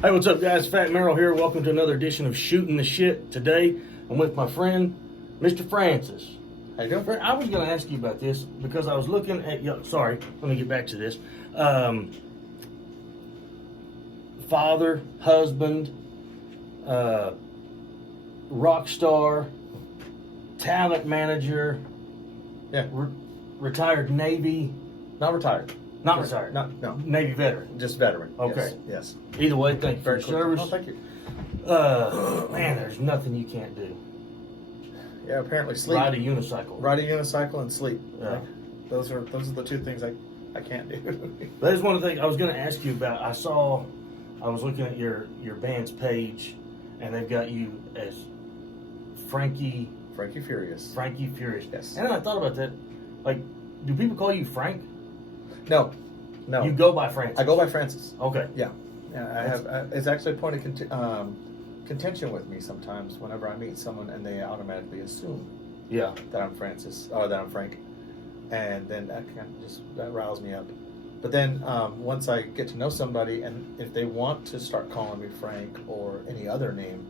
Hey, what's up, guys? Fat Merrill here. Welcome to another edition of Shooting the Shit. Today, I'm with my friend, Mr. Francis. How you doing? I was going to ask you about this because I was looking at, sorry, let me get back to this. Father, husband, rock star, talent manager, retired Navy. Not retired. Not retired. No. Navy veteran. Just veteran. Okay. Yes. Either way, thank you for your service. Oh, thank you. Man, there's nothing you can't do. Yeah, apparently sleep. Ride a unicycle. Ride a unicycle and sleep. Yeah. Those are the two things I can't do. That is one of the things I was going to ask you about. I was looking at your band's page, and they've got you as Frankie Furious. Frankie Furious. Yes. And then I thought about that. Like, do people call you Frank? No. You go by Francis. I go by Francis. Okay. Yeah. It's actually a point of contention with me sometimes whenever I meet someone and they automatically assume that I'm Francis or that I'm Frank, and then that riles me up. But then once I get to know somebody, and if they want to start calling me Frank or any other name,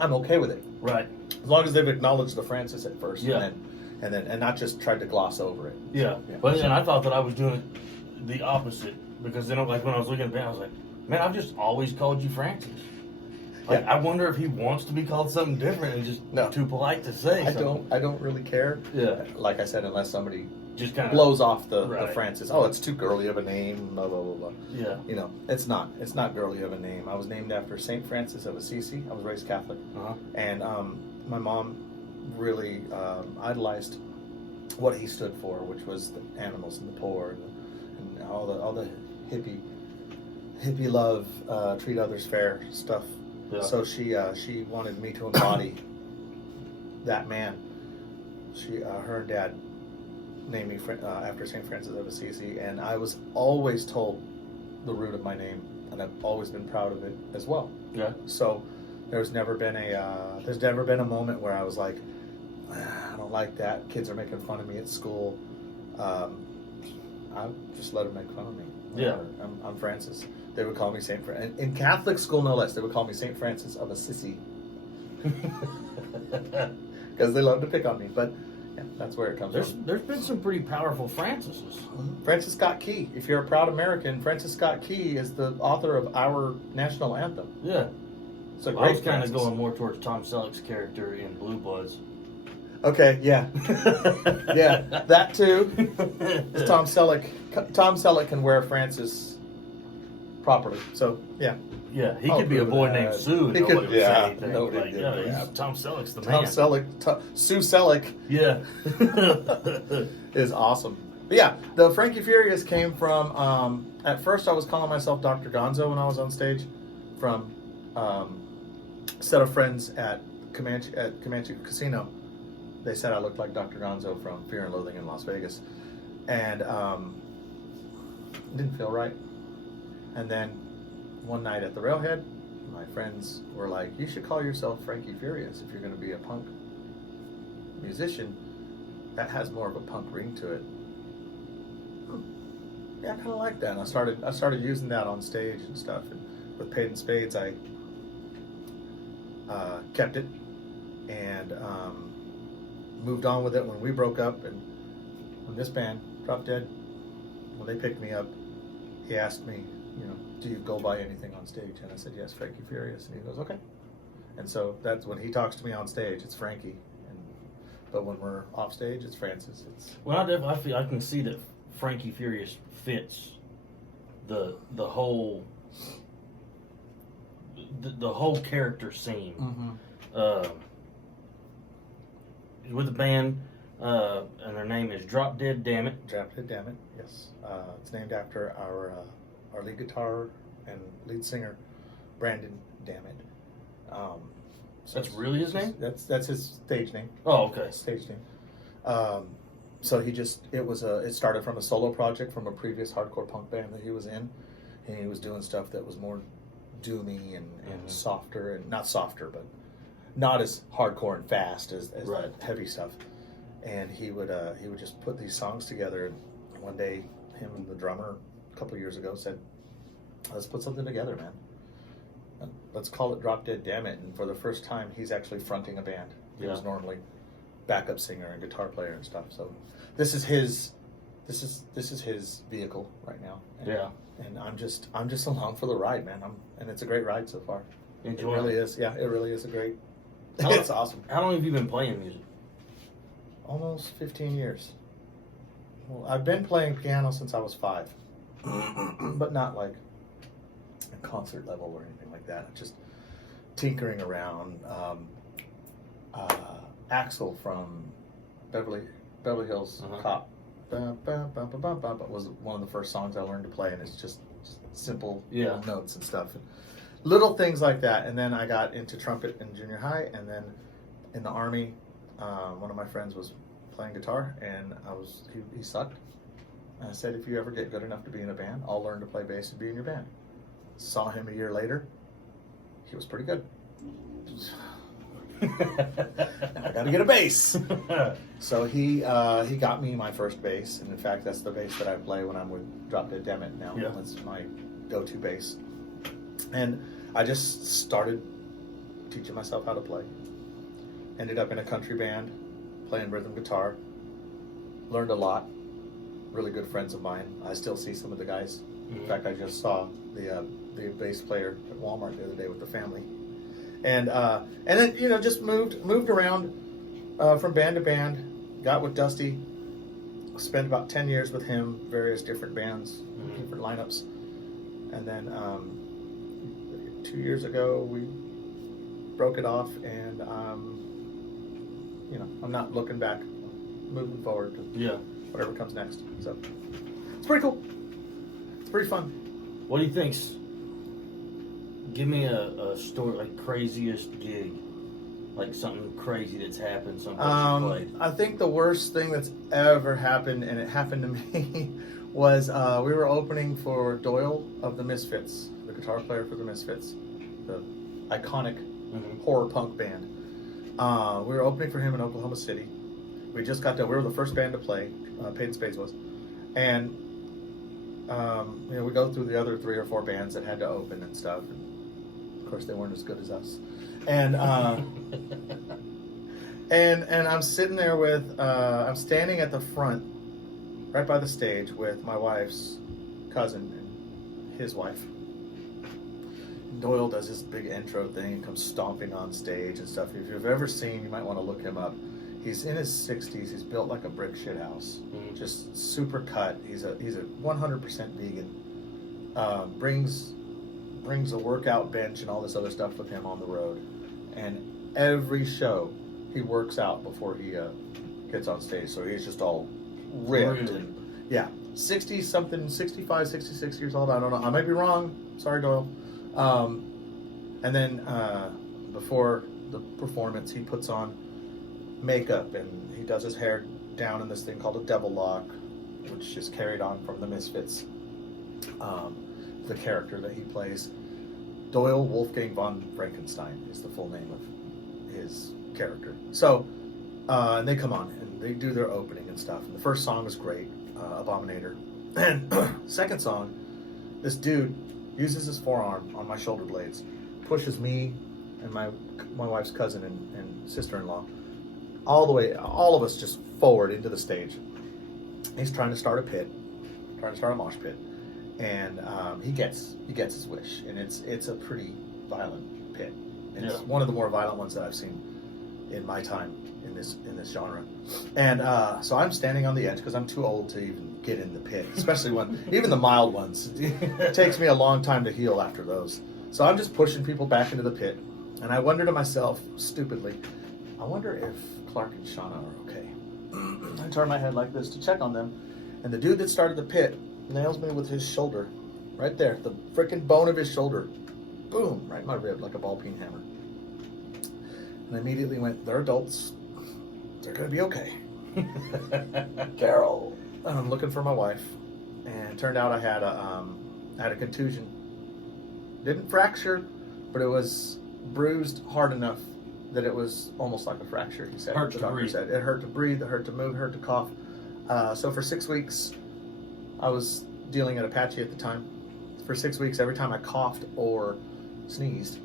I'm okay with it. Right. As long as they've acknowledged the Francis at first, Yeah. and not just tried to gloss over it. Yeah. So, But then I thought that I was doing the opposite, because then, like, when I was looking at the band, I was like, man, I've just always called you Francis. Like, I wonder if he wants to be called something different and just too polite to say. I don't really care. Yeah. Like I said, unless somebody Just kind of blows off the Right. Francis. Oh, it's too girly of a name. Blah blah blah blah. Yeah. You know, it's not. It's not girly of a name. I was named after Saint Francis of Assisi. I was raised Catholic, and my mom really idolized what he stood for, which was the animals and the poor and all the hippie love, treat others fair stuff. Yeah. So she wanted me to embody that man. Her and dad named me after St. Francis of Assisi, and I was always told the root of my name, and I've always been proud of it as well. Yeah. So there's never been a moment where I was like, I don't like that. Kids are making fun of me at school. I just let them make fun of me. Yeah. I'm Francis. They would call me Saint Francis. In Catholic school, no less, they would call me Saint Francis of Assisi. Because they love to pick on me. But yeah, that's where it comes from. There's been some pretty powerful Francises. Francis Scott Key. If you're a proud American, Francis Scott Key is the author of our national anthem. Yeah. So I was kind of going more towards Tom Selleck's character in Blue Bloods. Okay, yeah. Yeah, that too. Tom Selleck can wear Francis properly. So, yeah. Yeah, he could be a boy named Sue and nobody would say anything. Tom Selleck's the man. Tom Selleck, Sue Selleck Yeah. is awesome. But yeah, the Frankie Furious came from, at first I was calling myself Dr. Gonzo when I was on stage, from a set of friends at Comanche Casino. They said I looked like Dr. Gonzo from Fear and Loathing in Las Vegas. And it didn't feel right. And then one night at the Railhead, my friends were like, you should call yourself Frankie Furious if you're going to be a punk musician. That has more of a punk ring to it. Yeah, I kind of like that. And I started using that on stage and stuff. And with Paid in Spades, I kept it and moved on with it when we broke up. And when this band, Drop Dead, when they picked me up, he asked me, do you go by anything on stage? And I said, yes, Frankie Furious. And he goes, okay. And so that's when he talks to me on stage, it's Frankie. But when we're off stage, it's Francis. Well, I can see that Frankie Furious fits the whole character scene. With the band, and their name is Drop Dead Damn It. Drop Dead Damn It, yes. It's named after our lead guitar and lead singer, Brandon Dammit. That's really his name? That's his stage name. Oh, okay. Stage name. So it started from a solo project from a previous hardcore punk band that he was in, and he was doing stuff that was more doomy and softer, and not softer, but not as hardcore and fast as that heavy stuff. And he would just put these songs together. And one day, him and the drummer a couple of years ago said, let's put something together, man. let's call it Drop Dead Dammit. And for the first time, he's actually fronting a band. He was normally backup singer and guitar player and stuff. So this is his vehicle right now. And, and I'm just along for the ride, man. And it's a great ride so far. It really is. Yeah, it really is a great. It's awesome. How long have you been playing music? Almost 15 years. Well, I've been playing piano since I was 5, but not like a concert level or anything like that. Just tinkering around. Axel from Beverly Hills Cop was one of the first songs I learned to play, and it's just simple little notes and stuff, little things like that. And then I got into trumpet in junior high, and then in the Army, one of my friends was playing guitar, and he sucked. And I said, if you ever get good enough to be in a band, I'll learn to play bass and be in your band. Saw him a year later. He was pretty good. I got to get a bass. So he got me my first bass, and in fact, that's the bass that I play when I'm with Drop Dead Dammit now. Yeah. That's my go-to bass. And I just started teaching myself how to play. Ended up in a country band, playing rhythm guitar. Learned a lot. Really good friends of mine. I still see some of the guys. In fact, I just saw the bass player at Walmart the other day with the family. And then just moved around from band to band. Got with Dusty. Spent about 10 years with him, various different bands, different lineups. And then 2 years ago we broke it off, and I'm not looking back. I'm moving forward to whatever comes next. So it's pretty cool. It's pretty fun. What do you think's? Give me a story, like craziest gig, like something crazy that's happened. Something you played. I think the worst thing that's ever happened, and it happened to me, was we were opening for Doyle of the Misfits, the guitar player for the Misfits, the iconic horror punk band. We were opening for him in Oklahoma City. We just got done. We were the first band to play. Paid in Spades was, and we go through the other 3 or 4 bands that had to open and stuff. And of course, they weren't as good as us. And and I'm sitting there with I'm standing at the front, right by the stage, with my wife's cousin and his wife. Doyle does his big intro thing and comes stomping on stage and stuff. If you've ever seen, you might want to look him up. He's in his 60s. He's built like a brick shit house. Just super cut. He's a 100% vegan. Brings a workout bench and all this other stuff with him on the road. And every show, he works out before he gets on stage. So he's just all ripped. Really? And 60-something, 65, 66 years old. I don't know. I might be wrong. Sorry, Doyle. And then before the performance, he puts on makeup, and he does his hair down in this thing called a devil lock, which is carried on from the Misfits, the character that he plays. Doyle Wolfgang von Frankenstein is the full name of his character. So and they come on and they do their opening and stuff, and the first song is great, Abominator. And second song, this dude uses his forearm on my shoulder blades, pushes me and my wife's cousin and sister-in-law all the way, all of us just forward into the stage. He's trying to start a mosh pit, and he gets his wish, and it's a pretty violent pit. And it's one of the more violent ones that I've seen in my time in this genre. And so I'm standing on the edge because I'm too old to even get in the pit, especially when even the mild ones. It takes me a long time to heal after those. So I'm just pushing people back into the pit, and I wonder to myself, stupidly, I wonder if Clark and Shauna are okay. I turn my head like this to check on them, and the dude that started the pit nails me with his shoulder, right there, the frickin' bone of his shoulder, boom, right in my rib like a ball-peen hammer. And I immediately went, they're adults, they're gonna be okay. Carol. And I'm looking for my wife, and it turned out I had a contusion. Didn't fracture, but it was bruised hard enough that it was almost like a fracture, he said. Hurt to breathe. Said. It hurt to breathe, it hurt to move, it hurt to cough. So for 6 weeks, I was dealing at Apache at the time. For 6 weeks, every time I coughed or sneezed,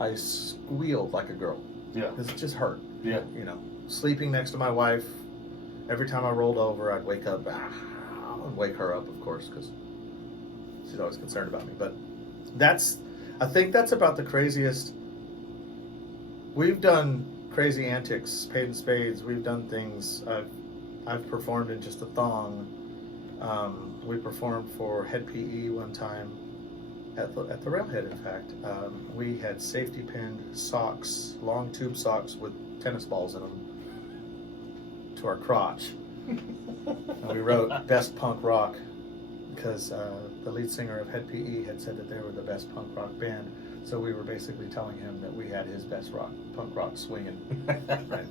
I squealed like a girl. Yeah. Because it just hurt. Yeah. You know, sleeping next to my wife, every time I rolled over, I'd wake up, and wake her up, of course, because she's always concerned about me. But I think that's about the craziest. We've done crazy antics, spade and spades. We've done things. I've performed in just a thong. We performed for Head PE one time at the railhead. In fact, we had safety pinned socks, long tube socks with tennis balls in them, to our crotch, and we wrote "Best Punk Rock" because the lead singer of Head PE had said that they were the best punk rock band. So we were basically telling him that we had his best punk rock swinging. Right.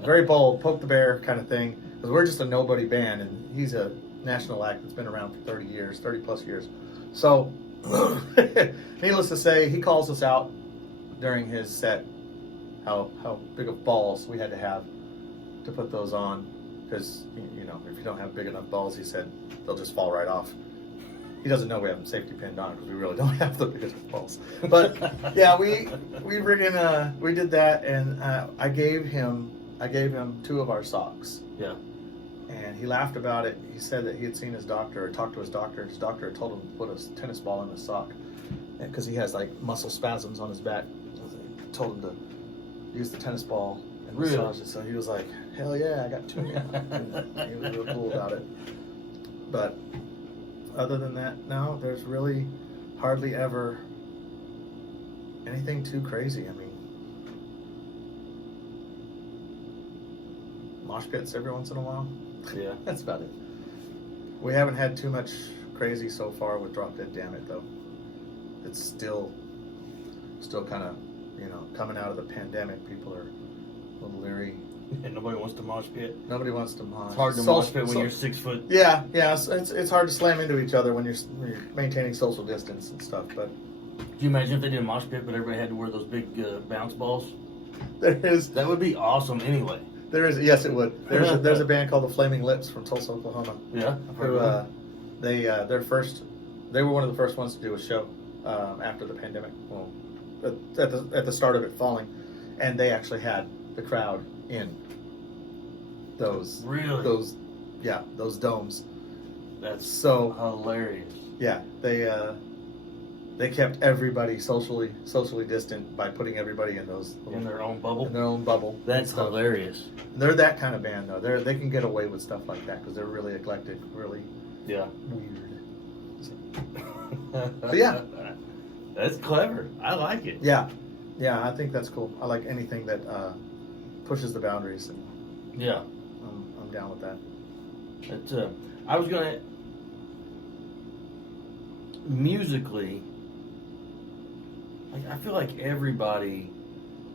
Very bold, poke the bear kind of thing. Because we're just a nobody band, and he's a national act that's been around for 30 plus years. So, needless to say, he calls us out during his set how big of balls we had to have to put those on. Because, you know, if you don't have big enough balls, he said, they'll just fall right off. He doesn't know we have them safety pinned on because we really don't have the biggest balls. But yeah, we did that, and I gave him 2 of our socks. Yeah. And he laughed about it. He said that he had seen his doctor, or talked to his doctor. His doctor had told him to put a tennis ball in his sock because he has like muscle spasms on his back. Told him to use the tennis ball and massage it. So he was like, "Hell yeah, I got 2 now." And he was real cool about it. But other than that, no, there's really hardly ever anything too crazy. I mean, mosh pits every once in a while. Yeah. That's about it. We haven't had too much crazy so far with Drop Dead Dammit, though. It's still kind of, you know, coming out of the pandemic. People are a little leery. And nobody wants to mosh pit. Nobody wants to mosh. It's hard to mosh pit when you're 6 foot. Yeah. It's hard to slam into each other when you're maintaining social distance and stuff. But do you imagine if they did a mosh pit, but everybody had to wear those big bounce balls? that would be awesome anyway. Yes, it would. There's a band called the Flaming Lips from Tulsa, Oklahoma. Yeah. Who they were one of the first ones to do a show after the pandemic. Well, at the start of it falling, and they actually had the crowd in those those domes. That's so hilarious. Yeah, they kept everybody socially distant by putting everybody in those in their own bubble. In their own bubble. That's hilarious. They're that kind of band though. They can get away with stuff like that because they're really eclectic, really weird. But yeah, that's clever. I like it. Yeah, I think that's cool. I like anything that pushes the boundaries. And yeah, I'm down with that. It's I was gonna musically. Like, I feel like everybody,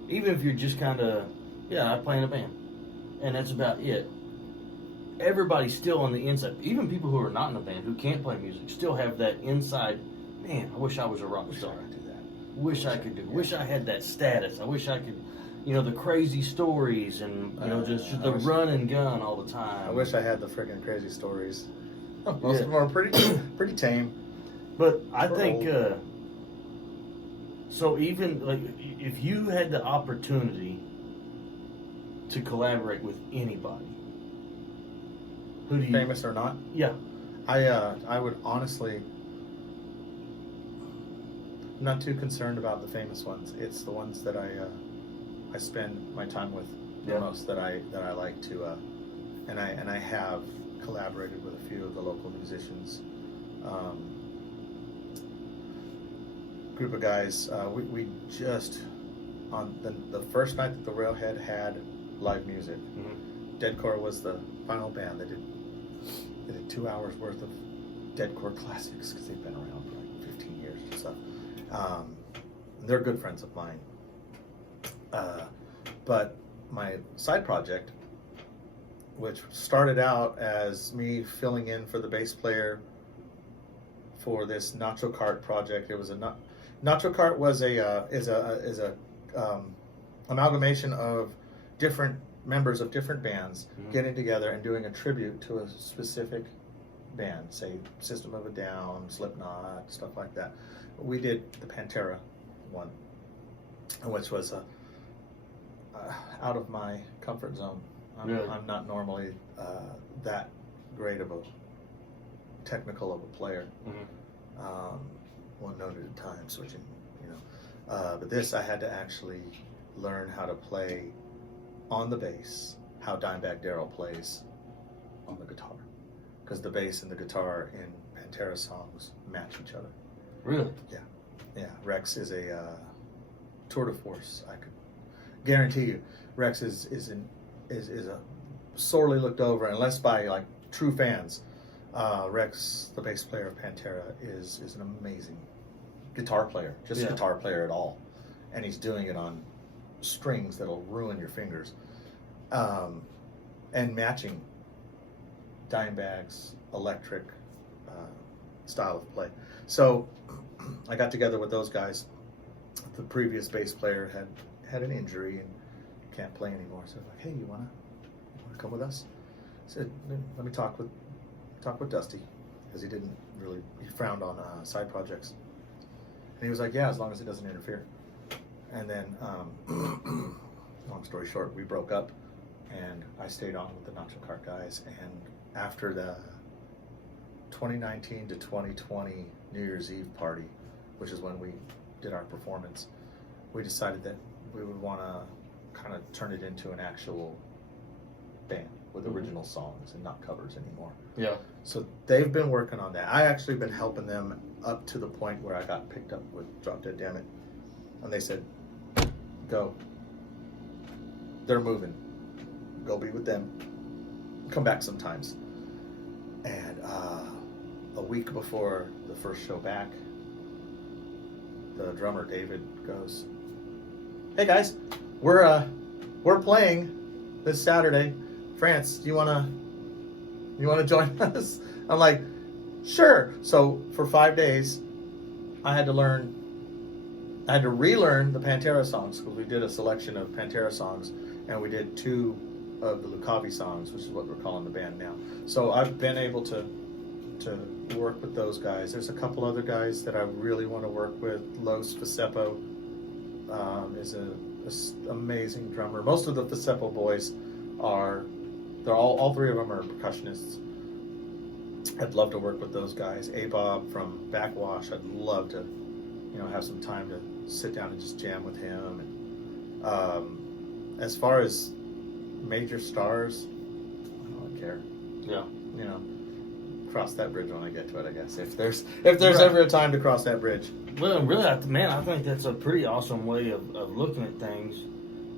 even if you're just kind of, I play in a band, and that's about it. Everybody's still on the inside. Even people who are not in a band, who can't play music, still have that inside, man, I wish I was a rock star. I do that. Wish I could do. Wish I had that status. I wish I could, the crazy stories and, just the run and gun all the time. I wish I had the freaking crazy stories. Most of them are pretty tame. But I think, so even, like, if you had the opportunity to collaborate with anybody, who do you... Famous or not? Yeah. I would honestly... I'm not too concerned about the famous ones. It's the ones that I spend my time with the most that I like to... And I have collaborated with a few of the local musicians. Group of guys. We just on the first night that the Railhead had live music. Mm-hmm. Deadcore was the final band. They did 2 hours worth of Deadcore classics because they've been around for like 15 years or so. They're good friends of mine. But my side project, which started out as me filling in for the bass player for this Nacho Cart project. It was Nacho Cart was is a amalgamation of different members of different bands getting together and doing a tribute to a specific band, say System of a Down, Slipknot, stuff like that. We did the Pantera one, which was out of my comfort zone. I'm not normally that great of a technical of a player. One note at a time, switching, but this I had to actually learn how to play on the bass, how Dimebag Darrell plays on the guitar, because the bass and the guitar in Pantera songs match each other. Really? Yeah. Rex is a tour de force. I could guarantee you, Rex is a sorely looked over, unless by like true fans. Rex, the bass player of Pantera, is an amazing guitar player, just a guitar player at all, and he's doing it on strings that'll ruin your fingers, and matching Dimebag's electric style of play. So I got together with those guys. The previous bass player had an injury and can't play anymore. So I was like, hey, you wanna come with us? I said, let me talk with Dusty, because he frowned on side projects. And he was like, yeah, as long as it doesn't interfere. And then, long story short, we broke up, and I stayed on with the Nacho Cart guys. And after the 2019 to 2020 New Year's Eve party, which is when we did our performance, we decided that we would want to kind of turn it into an actual band with original songs and not covers anymore. Yeah. So they've been working on that. I actually been helping them up to the point where I got picked up with Drop Dead Dammit. And they said, go. They're moving. Go be with them. Come back sometimes. And a week before the first show back, the drummer David goes, hey guys, we're playing this Saturday. France, do you wanna join us? I'm like, sure. So for 5 days, I had to relearn the Pantera songs, because we did a selection of Pantera songs, and we did 2 of the Lukavi songs, which is what we're calling the band now. So I've been able to work with those guys. There's a couple other guys that I really want to work with. Los Fisepo is an amazing drummer. Most of the Fisepo boys they're all 3 of them are percussionists. I'd love to work with those guys. A-Bob from Backwash, I'd love to, have some time to sit down and just jam with him. And as far as major stars, I don't care. Yeah. Cross that bridge when I get to it, I guess. If there's ever a time to cross that bridge. Well, really, man, I think that's a pretty awesome way of looking at things,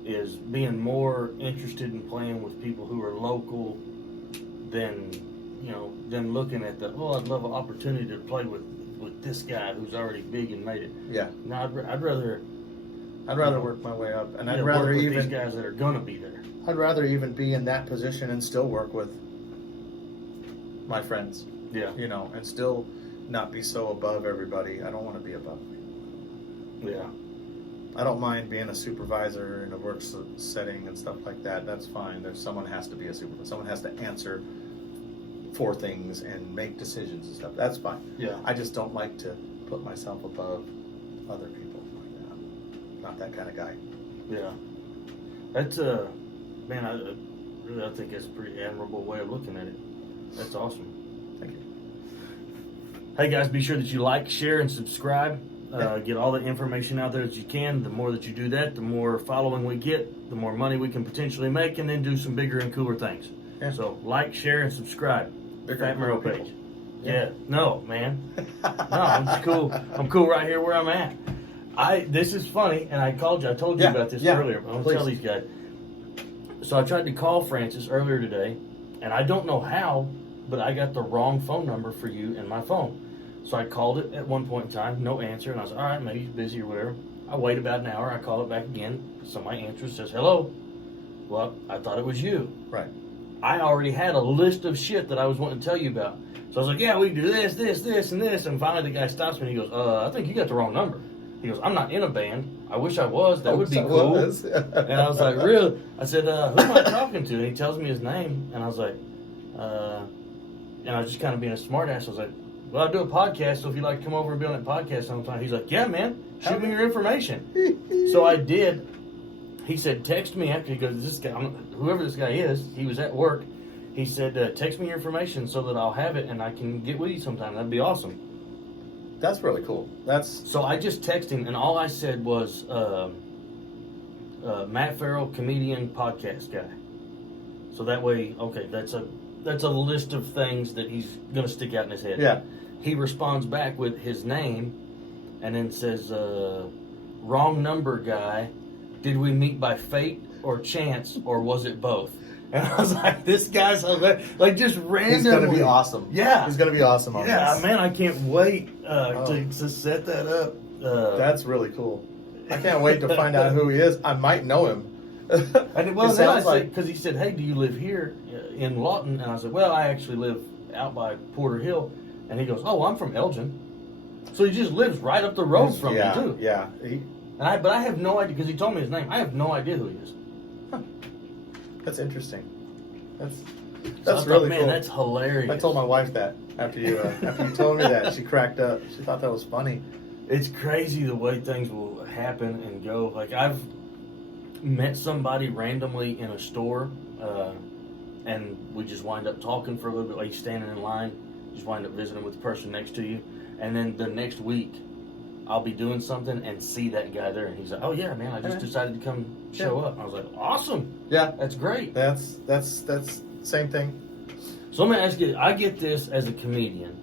is being more interested in playing with people who are local than looking at I'd love an opportunity to play with this guy who's already big and made it. Yeah. No, I'd rather work my way up, and I'd rather work with these guys that are gonna be there. I'd rather even be in that position and still work with my friends. Yeah. And still not be so above everybody. I don't want to be above. Yeah. I don't mind being a supervisor in a work setting and stuff like that. That's fine. Someone has to be a supervisor. Someone has to answer for things and make decisions and stuff. That's fine. Yeah. I just don't like to put myself above other people. I'm not that kind of guy. Yeah. That's man, I think that's a pretty admirable way of looking at it. That's awesome. Thank you. Hey guys, be sure that you like, share, and subscribe. Get all the information out there that you can. The more that you do that, the more following we get, the more money we can potentially make, and then do some bigger and cooler things. Yeah. So like, share, and subscribe. Fat Murrow page. Yeah. No, man. No, I'm just cool. I'm cool right here where I'm at. This is funny, and I told you about this earlier, but I'm going to tell these guys. So I tried to call Francis earlier today, and I don't know how, but I got the wrong phone number for you in my phone. So I called it at one point in time, no answer, and I was like, all right, maybe he's busy or whatever. I wait about an hour, I call it back again. Somebody answers, says, hello. Well, I thought it was you. Right. I already had a list of shit that I was wanting to tell you about. So I was like, yeah, we can do this, and this. And finally the guy stops me and he goes, I think you got the wrong number. He goes, I'm not in a band. I wish I was. That would be cool. And I was like, really? I said, who am I talking to? And he tells me his name. And I was like, and I was just kind of being a smart ass. I was like, well, I do a podcast, so if you'd like to come over and be on that podcast sometime. He's like, yeah, man, shoot me your information. So I did. He said, text me after. He goes, this guy, whoever this guy is, he was at work. He said, text me your information so that I'll have it and I can get with you sometime. That'd be awesome. That's really cool. So I just texted him, and all I said was, Matt Farrell, comedian, podcast guy. So that way, okay, that's a list of things that he's gonna stick out in his head. Yeah. He responds back with his name, and then says, "Wrong number, guy. Did we meet by fate or chance, or was it both?" And I was like, "This guy's like just randomly." He's gonna be awesome. Yeah, he's gonna be awesome on yeah, this. man, I can't wait to set that up. That's really cool. I can't wait to find out who he is. I might know him. And well, then I said, because he said, "Hey, do you live here in Lawton?" And I said, "Well, I actually live out by Porter Hill." And he goes, "Oh, well, I'm from Elgin." So he just lives right up the road from me too. Yeah. But I have no idea, because he told me his name. I have no idea who he is. Huh. That's interesting. That's really cool. Man, that's hilarious. I told my wife that after you told me that. She cracked up. She thought that was funny. It's crazy the way things will happen and go. Like, I've met somebody randomly in a store, and we just wind up talking for a little bit, like standing in line, just wind up visiting with the person next to you, and then the next week I'll be doing something and see that guy there, and he's like, "Oh yeah, man, I just decided to come show up." And I was like, "Awesome, yeah, that's great." That's same thing. So let me ask you: I get this as a comedian,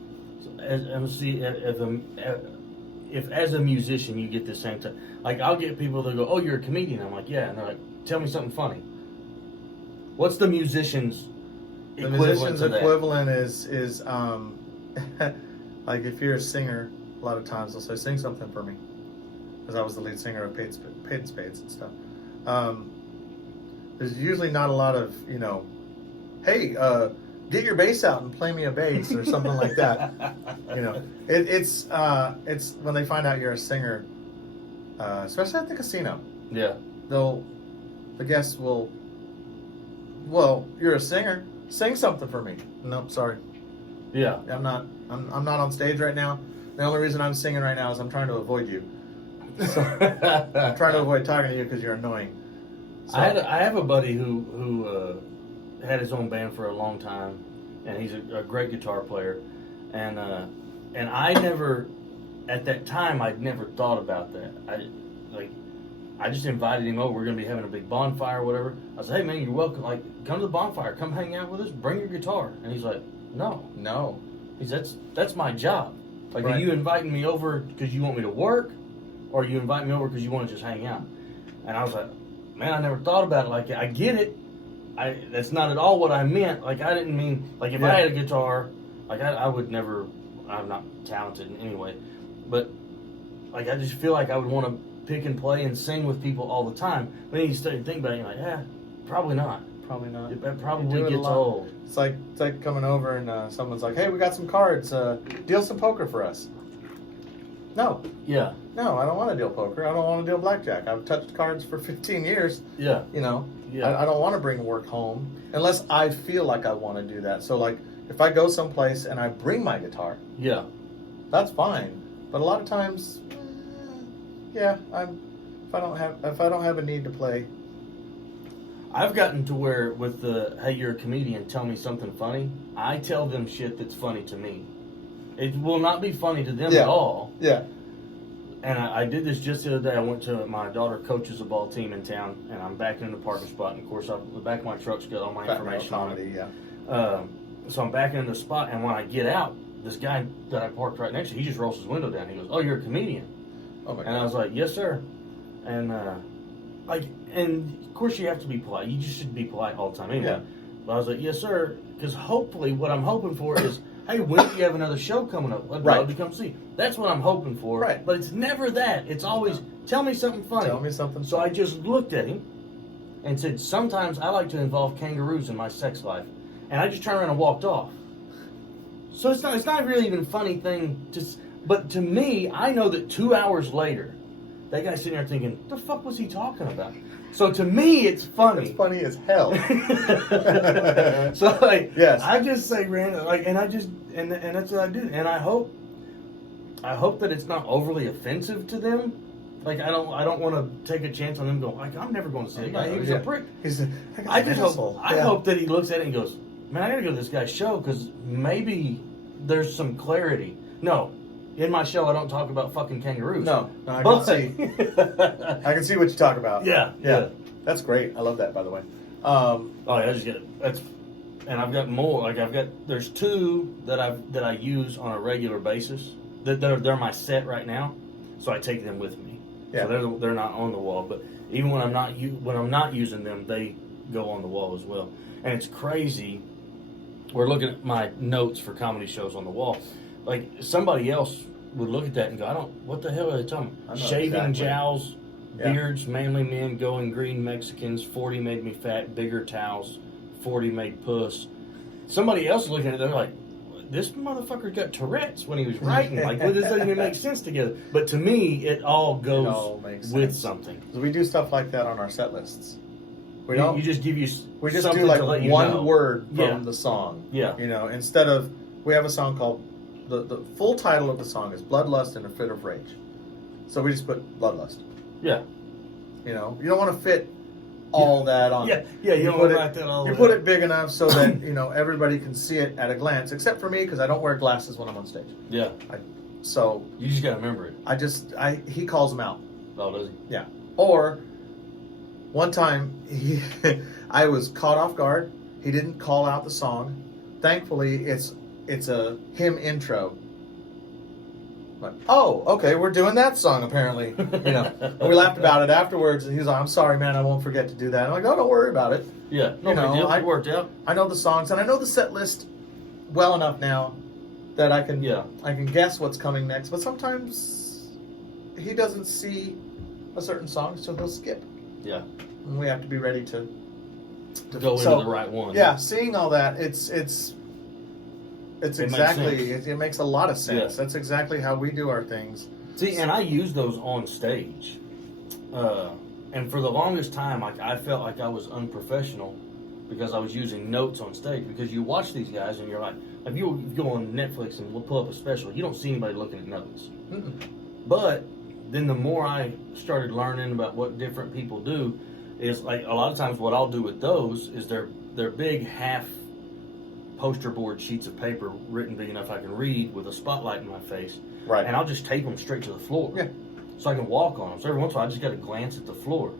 if as a musician you get the same time. Like, I'll get people that go, "Oh, you're a comedian." I'm like, "Yeah," and they're like, "Tell me something funny." What's the musician's equivalent? The musician's to that? equivalent is like, if you're a singer, a lot of times they'll say, "Sing something for me," because I was the lead singer of Paid and Spades and stuff. There's usually not a lot of, "Hey, get your bass out and play me a bass," or something like that. It's when they find out you're a singer, especially at the casino. Yeah. The guests will, "Well, you're a singer. Sing something for me." Nope, sorry. Yeah. I'm not on stage right now. The only reason I'm singing right now is I'm trying to avoid you. So, I'm trying to avoid talking to you because you're annoying. So, I have a buddy who had his own band for a long time, and he's a great guitar player, and I never, at that time, I'd never thought about that. I just invited him over. We're gonna be having a big bonfire or whatever. I said, "Hey man, you're welcome. Like, come to the bonfire. Come hang out with us. Bring your guitar." And he's like, "No." He said, "That's my job. Like, right. Are you inviting me over because you want me to work, or are you inviting me over because you want to just hang out?" And I was like, "Man, I never thought about it like that. I get it. That's not at all what I meant. Like, I didn't mean, like, if I had a guitar, like, I would never, I'm not talented in any way, but, like, I just feel like I would want to pick and play and sing with people all the time." But then you start to think about it, and you're like, probably not. Probably not. That probably gets old. It's like coming over and someone's like, "Hey, we got some cards. Deal some poker for us." No. Yeah. No, I don't want to deal poker. I don't want to deal blackjack. I've touched cards for 15 years. Yeah. Yeah. I don't want to bring work home unless I feel like I want to do that. So, like, if I go someplace and I bring my guitar, yeah, that's fine. But a lot of times, if I don't have a need to play. I've gotten to where with the, "Hey, you're a comedian, tell me something funny," I tell them shit that's funny to me. It will not be funny to them at all. Yeah. And I did this just the other day. I went to, my daughter coaches a ball team in town, and I'm backing in the parking spot. And of course, the back of my truck's got all my information on it. Yeah. So I'm backing in the spot, and when I get out, this guy that I parked right next to, he just rolls his window down. He goes, "Oh, you're a comedian?" Oh my God. And I was like, "Yes, sir." And and of course you have to be polite. You just should be polite all the time anyway. Yeah. But I was like, "Yes, sir," because hopefully what I'm hoping for is, "Hey, when do you have another show coming up? I'd love to come see." That's what I'm hoping for. Right. But it's never that. It's always, "Tell me something funny." Tell me something. So I just looked at him and said, "Sometimes I like to involve kangaroos in my sex life," and I just turned around and walked off. So it's not really even a funny thing but to me, I know that 2 hours later, that guy's sitting there thinking, "The fuck was he talking about?" So to me, it's funny. It's funny as hell. So like, yes. I just say random, like, and that's what I do, and I hope that it's not overly offensive to them. Like I don't want to take a chance on them going like I'm never going to see that guy. He was a prick. I hope that he looks at it and goes, man, I got to go to this guy's show because maybe there's some clarity. No. In my show, I don't talk about fucking kangaroos. No, I can see. I can see what you talk about. Yeah. That's great. I love that, by the way. Oh yeah, I just get it. And I've got more. Like there's two that I use on a regular basis. They're my set right now, so I take them with me. Yeah. So they're not on the wall, but even when I'm not using them, they go on the wall as well. And it's crazy. We're looking at my notes for comedy shows on the wall. Like, somebody else would look at that and go, what the hell are they talking about? Shaving jowls, beards, manly men, going green Mexicans, 40 made me fat, bigger towels, 40 made puss. Somebody else looking at it, they're like, this motherfucker got Tourette's when he was writing. Like, this doesn't even make sense together. But to me, it all goes with something. So we do stuff like that on our set lists. We just do like one word from the song. Yeah. Instead of, we have a song called, the full title of the song is Bloodlust in a Fit of Rage. So we just put Bloodlust. Yeah. You don't want to fit all that on. Yeah, you don't want to write that all. You put it big enough so that everybody can see it at a glance, except for me because I don't wear glasses when I'm on stage. Yeah. So you just gotta remember it. He calls them out. Oh, does he? Yeah. Or one time I was caught off guard. He didn't call out the song. Thankfully, it's a hymn intro. Like, oh, okay, we're doing that song apparently. And we laughed about it afterwards, and he was like, "I'm sorry, man, I won't forget to do that." I'm like, "Oh, don't worry about it." Yeah, no big deal. It worked out. I know the songs, and I know the set list well enough now that I can guess what's coming next. But sometimes he doesn't see a certain song, so he'll skip. Yeah, and we have to be ready to go into the right one. Yeah, seeing all that, it makes a lot of sense. Yeah. That's exactly how we do our things. See, and I use those on stage. And for the longest time, I felt like I was unprofessional because I was using notes on stage. Because you watch these guys and you're like you go on Netflix and we'll pull up a special. You don't see anybody looking at notes. Mm-mm. But then the more I started learning about what different people do, is like a lot of times what I'll do with those is they're big half poster board sheets of paper written big enough I can read with a spotlight in my face. Right. And I'll just tape them straight to the floor. Yeah. So I can walk on them. So every once in a while I just got to glance at the floor.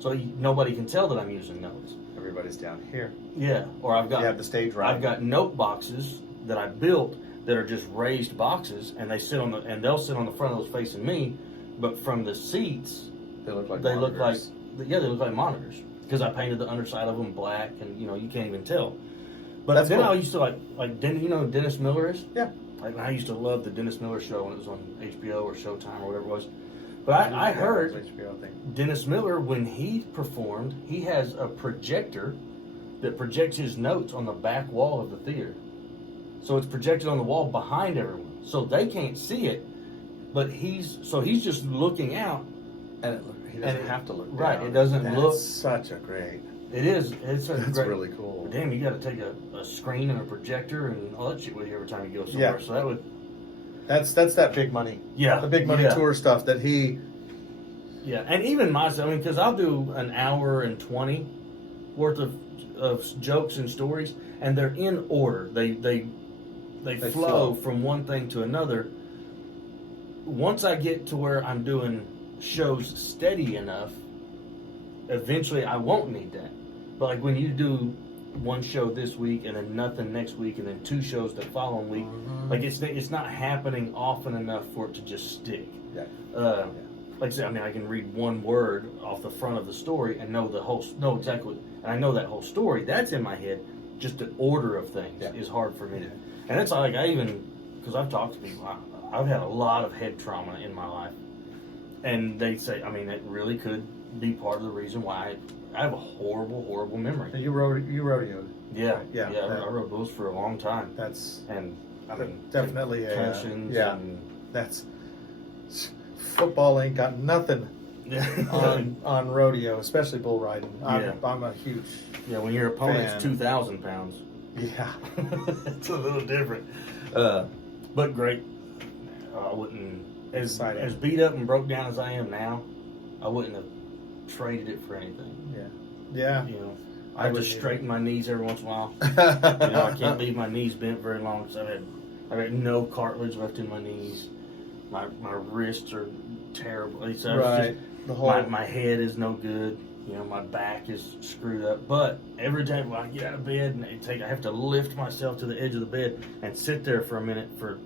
So nobody can tell that I'm using notes. Everybody's down here. Yeah. Or you have the stage right. I've got note boxes that I built that are just raised boxes, and they'll sit on the front of those facing me, but from the seats they look like monitors because I painted the underside of them black, and you can't even tell. But then I used to like who Dennis Miller is? Yeah. Like I used to love the Dennis Miller show when it was on HBO or Showtime or whatever it was. But I heard HBO, I think. Dennis Miller, when he performed, he has a projector that projects his notes on the back wall of the theater. So it's projected on the wall behind everyone, so they can't see it. But he's just looking out, and he doesn't have to look down. Right. It doesn't look. That's such a great. It is. That's really cool. Damn, you got to take a screen and a projector and all that shit with you every time you go somewhere. Yeah. So that would. That's that big money. Yeah. The big money tour stuff that he. Yeah, and even myself, because I'll do an hour and 20 worth of jokes and stories, and they're in order. They flow from one thing to another. Once I get to where I'm doing shows steady enough, eventually I won't need that. But like when you do one show this week and then nothing next week and then 2 shows the following week, like it's not happening often enough for it to just stick. Yeah. Like I said, I can read one word off the front of the story and know exactly, and I know that whole story. That's in my head. Just the order of things is hard for me to. And it's like because I've talked to people, I've had a lot of head trauma in my life, and they say, it really could be part of the reason why I have a horrible, horrible memory. You rodeoed. Yeah. I rode those for a long time. That's definitely concussions. And that's football ain't got nothing on rodeo, especially bull riding. Yeah. I'm a huge When your opponent's fan. 2,000 pounds. Yeah. It's a little different. But great. I wouldn't, as beat up and broke down as I am now, I wouldn't have traded it for anything. Yeah. I just straighten my knees every once in a while. I can't leave my knees bent very long, so I've had no cartilage left in my knees. My wrists are terrible. So right. My head is no good. My back is screwed up. But every time I get out of bed and I have to lift myself to the edge of the bed and sit there for a minute for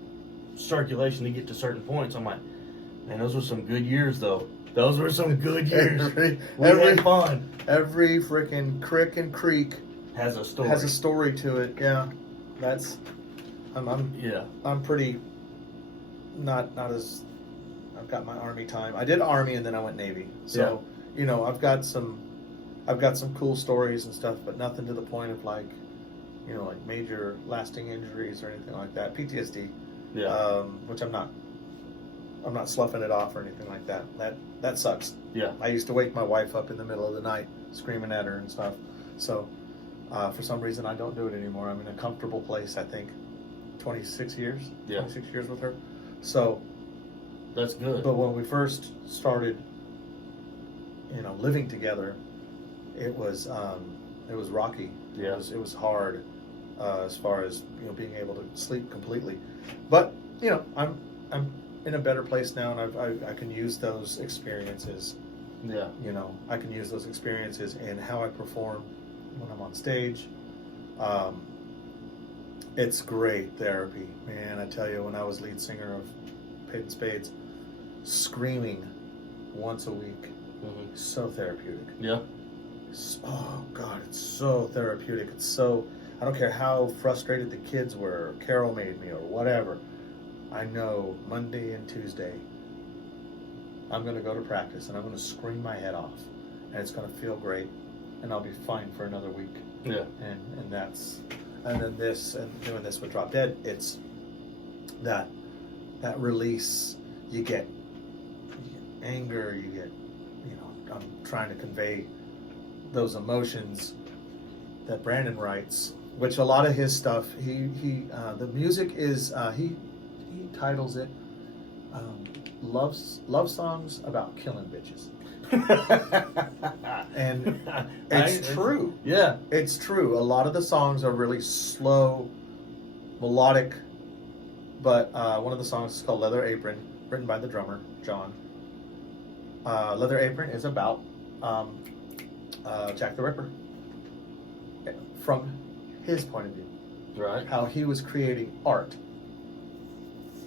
circulation to get to certain points. I'm like, man, those were some good years, though. Those were some good years. We had fun. Every freaking crick and creek has a story. Has a story to it. Yeah, I'm pretty not as. I've got my Army time. I did Army and then I went Navy. So I've got some cool stories and stuff, but nothing to the point of like major lasting injuries or anything like that. PTSD. Yeah. Which I'm not sloughing it off or anything like that. That sucks. Yeah. I used to wake my wife up in the middle of the night screaming at her and stuff. So for some reason I don't do it anymore. I'm in a comfortable place, I think. 26 years. Yeah. 26 years with her. So that's good. But when we first started living together, it was rocky. Yeah. It was hard as far as being able to sleep completely. But I'm in a better place now, and I can use those experiences. Yeah. I can use those experiences in how I perform when I'm on stage. It's great therapy, man. I tell you, when I was lead singer of Paid in Spades, screaming once a week, so therapeutic. Yeah. Oh God, it's so therapeutic. It's so, I don't care how frustrated the kids were, or Carol made me, or whatever. I know Monday and Tuesday I'm going to go to practice and I'm going to scream my head off, and it's going to feel great, and I'll be fine for another week. Yeah. And then doing this with Drop Dead, it's that release. You get anger, you get I'm trying to convey those emotions that Brandon writes, which a lot of his stuff, he the music is he titles it love songs about killing bitches. And it's true. Yeah, it's true. A lot of the songs are really slow, melodic, but one of the songs is called Leather Apron, written by the drummer John. Leather Apron is about Jack the Ripper from his point of view. Right. How he was creating art.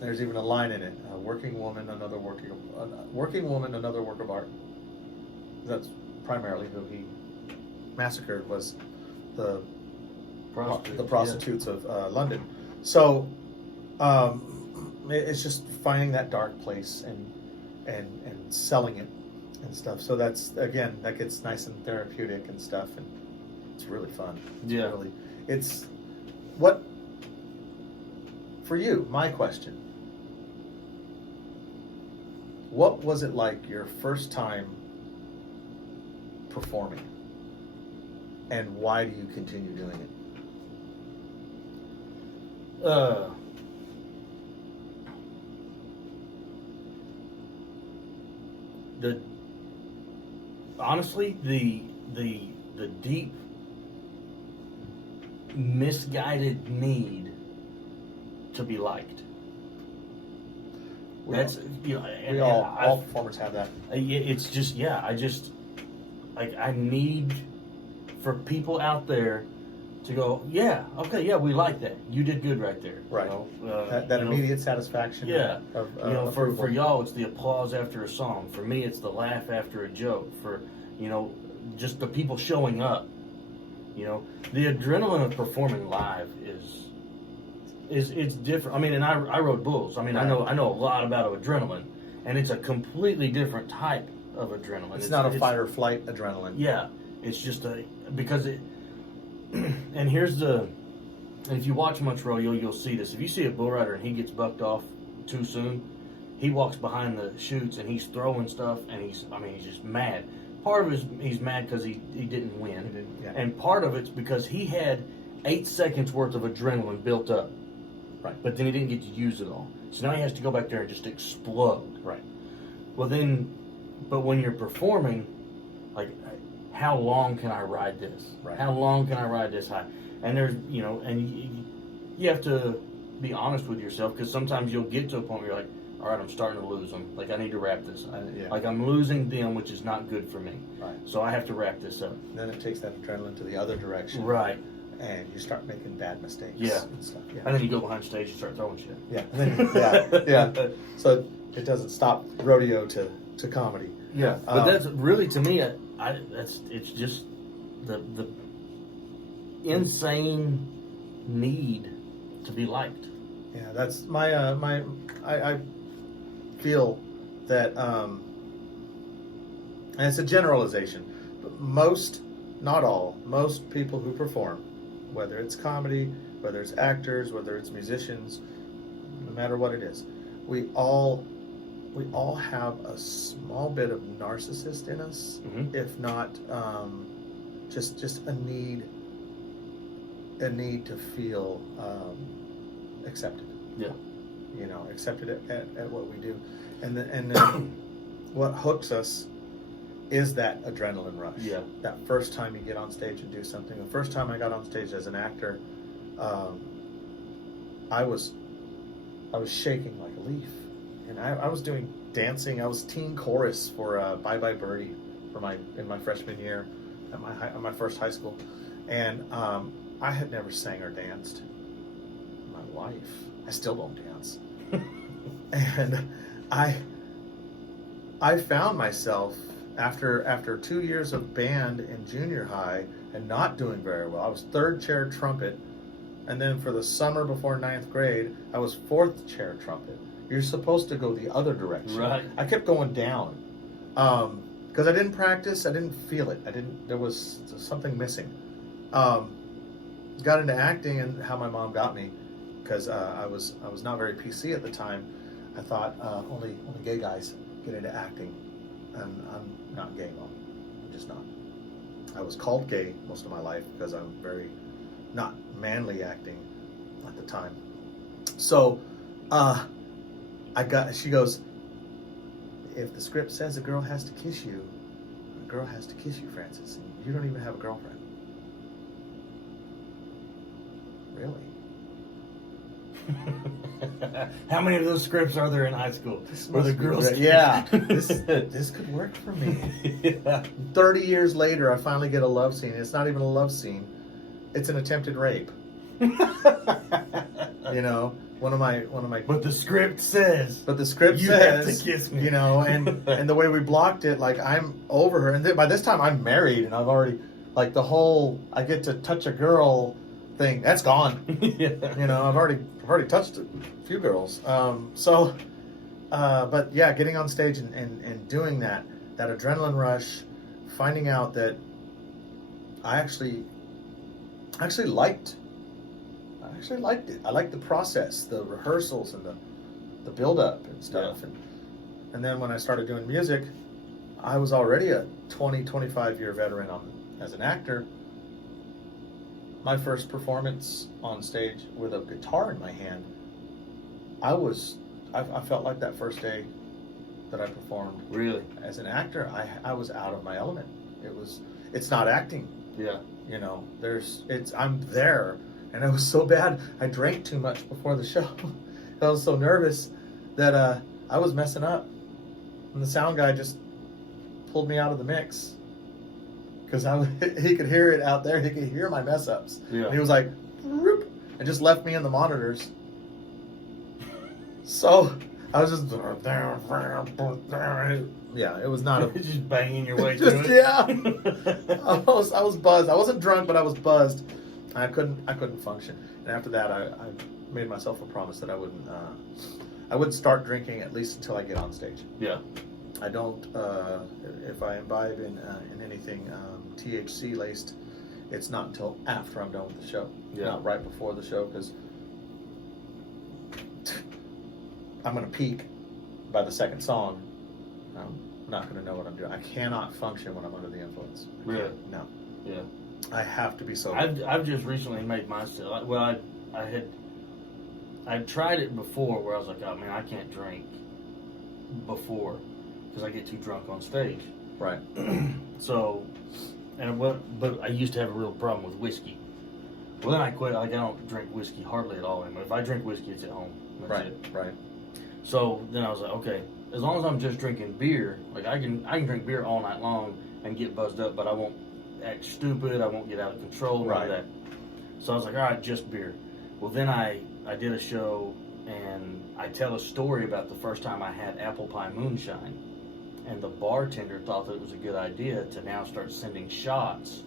There's even a line in it: "Working woman, another work of art." That's primarily who he massacred, was the prostitutes of London. So it's just finding that dark place and selling it and stuff. So that gets nice and therapeutic and stuff, and it's really fun. Yeah. It's what for you. My question: what was it like your first time performing, and why do you continue doing it? Honestly, the deep misguided need to be liked. All performers have that. It's just I need for people out there to go, we like that. You did good right there. Right. That immediate satisfaction. Yeah. For y'all, it's the applause after a song. For me, it's the laugh after a joke. For just the people showing up. The adrenaline of performing live it's different. I mean, and I rode bulls. I mean, right. I know a lot about adrenaline, and it's a completely different type of adrenaline. It's not a fight or flight adrenaline. Yeah, it's just because it. And if you watch much rodeo, you'll see this. If you see a bull rider and he gets bucked off too soon, he walks behind the chutes and he's throwing stuff, and he's just mad. Part of it is he's mad because he didn't win, and part of it's because he had 8 seconds worth of adrenaline built up, right? But then he didn't get to use it all, so now he has to go back there and just explode, right? Well then, but when you're performing, like, how long can I ride this? Right. How long can I ride this high? And there's, and you have to be honest with yourself, because sometimes you'll get to a point where you're like, all right, I'm starting to lose them. Like, I need to wrap this up. Like, I'm losing them, which is not good for me. Right. So I have to wrap this up. Then it takes that adrenaline to the other direction. Right. And you start making bad mistakes. Yeah. And stuff. Yeah. And then you go behind stage and start throwing shit. Yeah. And then, yeah. So it doesn't stop rodeo to comedy. Yeah. But that's really, to me, it's just the insane need to be liked. Yeah, that's I feel that, and it's a generalization, but most, not all, most people who perform, whether it's comedy, whether it's actors, whether it's musicians, no matter what it is, we all have a small bit of narcissist in us, if not just a need to feel accepted. Yeah. Accepted at what we do, and then what hooks us is that adrenaline rush. Yeah. That first time you get on stage and do something. The first time I got on stage as an actor, I was shaking like a leaf, and I was doing dancing. I was teen chorus for Bye Bye Birdie in my freshman year at my first high school, and I had never sang or danced in my life. I still don't dance. And I found myself after 2 years of band in junior high and not doing very well. I was third chair trumpet, and then for the summer before 9th grade, I was fourth chair trumpet. You're supposed to go the other direction. Right. I kept going down because I didn't practice. I didn't feel it. There was something missing. Got into acting, and how my mom got me, because I was not very PC at the time. I thought only gay guys get into acting, and I'm not gay. Mom, I'm just not. I was called gay most of my life because I'm very not manly acting at the time. So she goes, if the script says a girl has to kiss you, a girl has to kiss you, Francis. And you don't even have a girlfriend. Really? How many of those scripts are there in high school? Where the girls? Yeah, this could work for me. Yeah. 30 years later, I finally get a love scene. It's not even a love scene; it's an attempted rape. One of my. But the script says. You have to kiss me. And the way we blocked it, like, I'm over her, and by this time I'm married, and I've already, like, the whole I get to touch a girl thing, that's gone. Yeah. I've already touched a few girls. But yeah, getting on stage and doing that adrenaline rush, finding out that I actually liked it. I liked the process, the rehearsals, and the build up and stuff. Yeah. And then when I started doing music, I was already a 25 year veteran as an actor. My first performance on stage with a guitar in my hand, I felt like that first day that I performed. Really? As an actor, I was out of my element. It's not acting. Yeah. I'm there, and it was so bad. I drank too much before the show. I was so nervous that I was messing up, and the sound guy just pulled me out of the mix. Because he could hear it out there. He could hear my mess ups. Yeah. And he was like, whoop, and just left me in the monitors. So I was just, yeah, it was not a. Just banging your way through it. Yeah. I was buzzed. I wasn't drunk, but I was buzzed. I couldn't function. And after that, I made myself a promise that I wouldn't start drinking at least until I get on stage. Yeah. I don't, if I imbibe in anything THC laced, it's not until after I'm done with the show. Yeah. Not right before the show, because I'm going to peak by the second song, I'm not going to know what I'm doing. I cannot function when I'm under the influence. Really? No. Yeah. I have to be sober. I've just recently made myself. Well, I'd tried it before where I was like, oh man, I can't drink before because I get too drunk on stage. Right. So, but I used to have a real problem with whiskey. Well, then I quit. Like, I don't drink whiskey hardly at all anymore. If I drink whiskey, it's at home. That's Right. it. Right. So then I was like, okay, as long as I'm just drinking beer, like I can drink beer all night long and get buzzed up, but I won't act stupid. I won't get out of control. Right. That. So I was like, all right, just beer. Well, then I did a show and I tell a story about the first time I had apple pie moonshine, and the bartender thought that it was a good idea to now start sending shots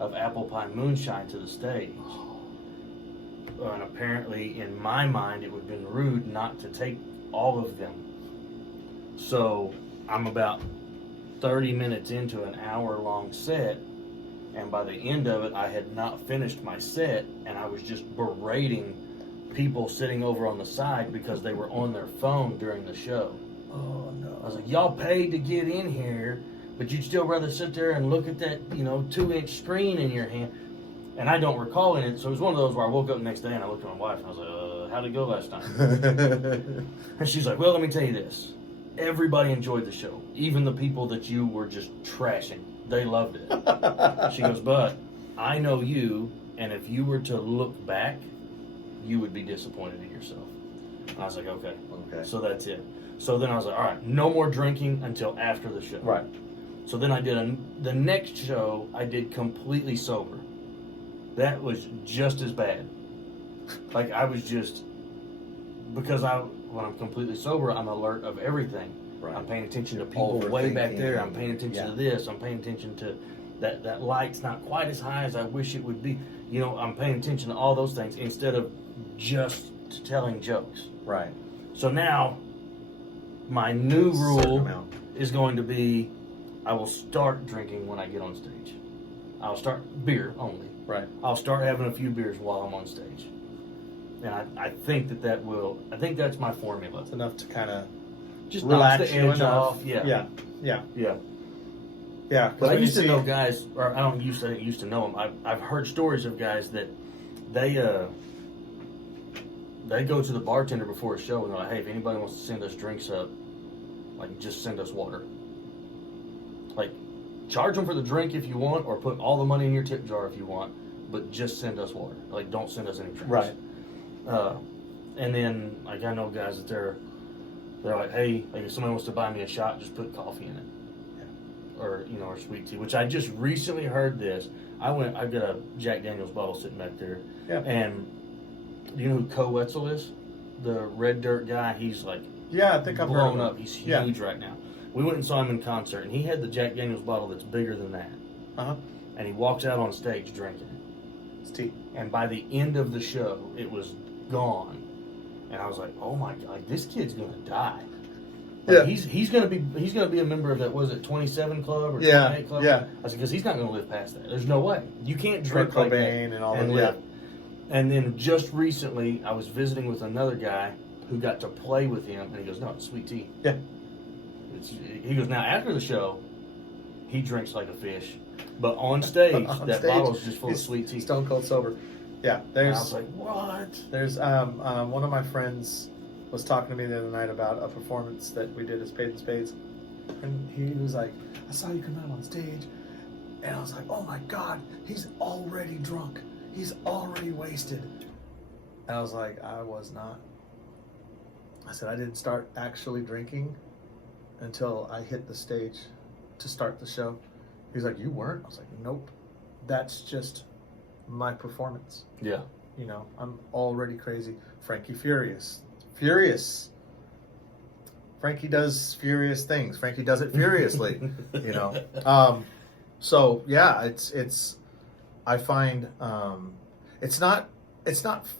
of apple pie moonshine to the stage. And apparently, in my mind, it would have been rude not to take all of them. So I'm about 30 minutes into an hour-long set, and by the end of it, I had not finished my set, and I was just berating people sitting over on the side because they were on their phone during the show. Oh, no. I was like, y'all paid to get in here, but you'd still rather sit there and look at that, 2-inch screen in your hand. And I don't recall in it, so it was one of those where I woke up the next day and I looked at my wife and I was like, how'd it go last time? And she's like, well, let me tell you this. Everybody enjoyed the show. Even the people that you were just trashing. They loved it. She goes, but I know you, and if you were to look back, you would be disappointed in yourself. And I was like, okay. So that's it. So then I was like, all right, no more drinking until after the show. Right. So then I did the next show, I did completely sober. That was just as bad. Like, I was just, because when I'm completely sober, I'm alert of everything. Right. I'm paying attention to people way back there. I'm paying attention to this. I'm paying attention to that light's not quite as high as I wish it would be. I'm paying attention to all those things instead of just telling jokes. Right. So now, my new rule is going to be, I will start drinking when I get on stage. I'll start beer only. Right. I'll start having a few beers while I'm on stage. And I think I think that's my formula. It's enough to kind of just relax knocks the edge off. Yeah. But I used to know guys, or I didn't used to know them. I've heard stories of guys that they go to the bartender before a show and they're like, hey, if anybody wants to send us drinks up, like, just send us water. Like, charge them for the drink if you want, or put all the money in your tip jar if you want, but just send us water. Like, don't send us any drinks. Right. And then, like, I know guys that they're like, hey, like, if somebody wants to buy me a shot, just put coffee in it. Yeah. Or sweet tea, which I just recently heard this. I've got a Jack Daniels bottle sitting back there. Yeah. And do you know who Co Wetzel is? The red dirt guy. He's like, yeah, I think I've heard of him. up. He's huge right now. We went and saw him in concert, and he had the Jack Daniels bottle that's bigger than that. Uh-huh. And he walks out on stage drinking it. It's tea. And by the end of the show, it was gone. And I was like, oh my God, this kid's gonna die. Like, yeah. He's gonna be a member of that, was it 27 Club or 28 Club? Yeah. I said, because he's not gonna live past that. There's no way. You can't drink Kurt like Cobain that and all and that. live. Yeah. And then just recently, I was visiting with another guy who got to play with him, and he goes, no, it's sweet tea. Yeah. He goes, now after the show, he drinks like a fish. But on stage, bottle's just full of sweet tea. Stone cold sober. Yeah. And I was like, what? There's one of my friends was talking to me the other night about a performance that we did as Spades and Spades. And he was like, I saw you come out on stage. And I was like, oh my God, he's already drunk. He's already wasted. And I was like, I was not. I said, I didn't start actually drinking until I hit the stage to start the show. He's like, you weren't? I was like, nope. That's just my performance. Yeah. I'm already crazy. Frankie Furious. Furious. Frankie does furious things. Frankie does it furiously, So yeah, it's I find it's not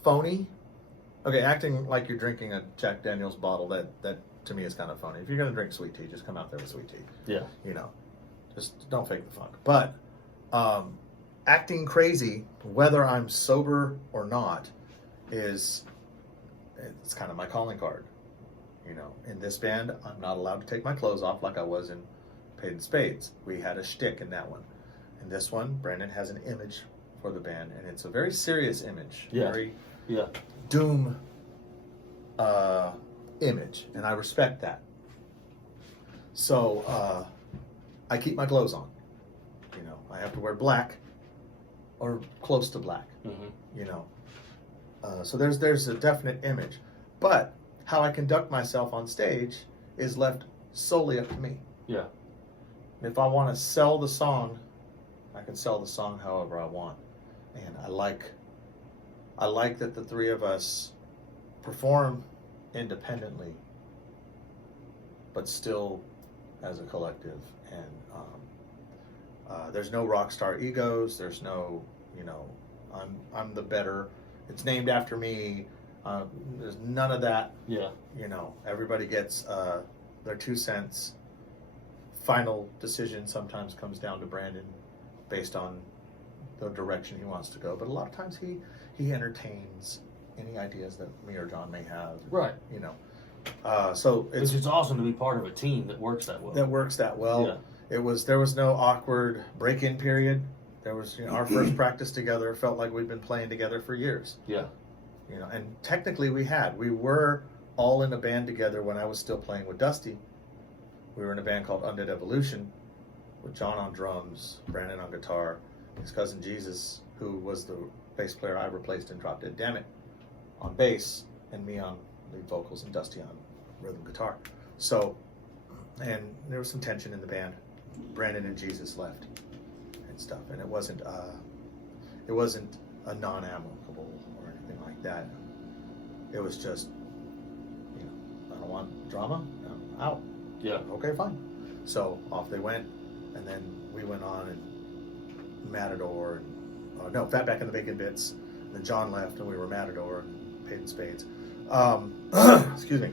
phony. Okay, acting like you're drinking a Jack Daniels bottle, that to me is kind of phony. If you're gonna drink sweet tea, just come out there with sweet tea. Yeah. Just don't fake the funk. But acting crazy, whether I'm sober or not, it's kind of my calling card. You know, in this band, I'm not allowed to take my clothes off like I was in Paid in Spades. We had a shtick in that one. In this one, Brandon has an image for the band, and it's a very serious image. Yeah. Very Yeah. doom image, and I respect that. So I keep my clothes on. You know, I have to wear black or close to black. Mm-hmm. You know, so there's a definite image, but how I conduct myself on stage is left solely up to me. Yeah. If I want to sell the song, I can sell the song however I want, and I like that the three of us perform independently, but still as a collective. And there's no rock star egos. There's no, you know, I'm the better. It's named after me. There's none of that. Yeah. You know, everybody gets their 2 cents. Final decision sometimes comes down to Brandon based on the direction he wants to go. But a lot of times he entertains any ideas that me or John may have. Right. You know. So it's awesome to be part of a team that works that well. Yeah. There was no awkward break-in period. There was, you know, our first practice together felt like we'd been playing together for years. Yeah. You know, and technically we were all in a band together when I was still playing with Dusty. We were in a band called Undead Evolution with John on drums, Brandon on guitar, his cousin Jesus, who was the bass player I replaced in Drop Dead Dammit, on bass, and me on lead vocals and Dusty on rhythm guitar. So, and there was some tension in the band. Brandon and Jesus left and stuff, and it wasn't a non-amicable or anything like that. It was just, you know, I don't want drama. I'm out. Yeah. Okay, fine. So off they went, and then we went on and Matador, and Fatback and the Bacon Bits. And then John left, and we were Matador and Paid in Spades. Excuse me.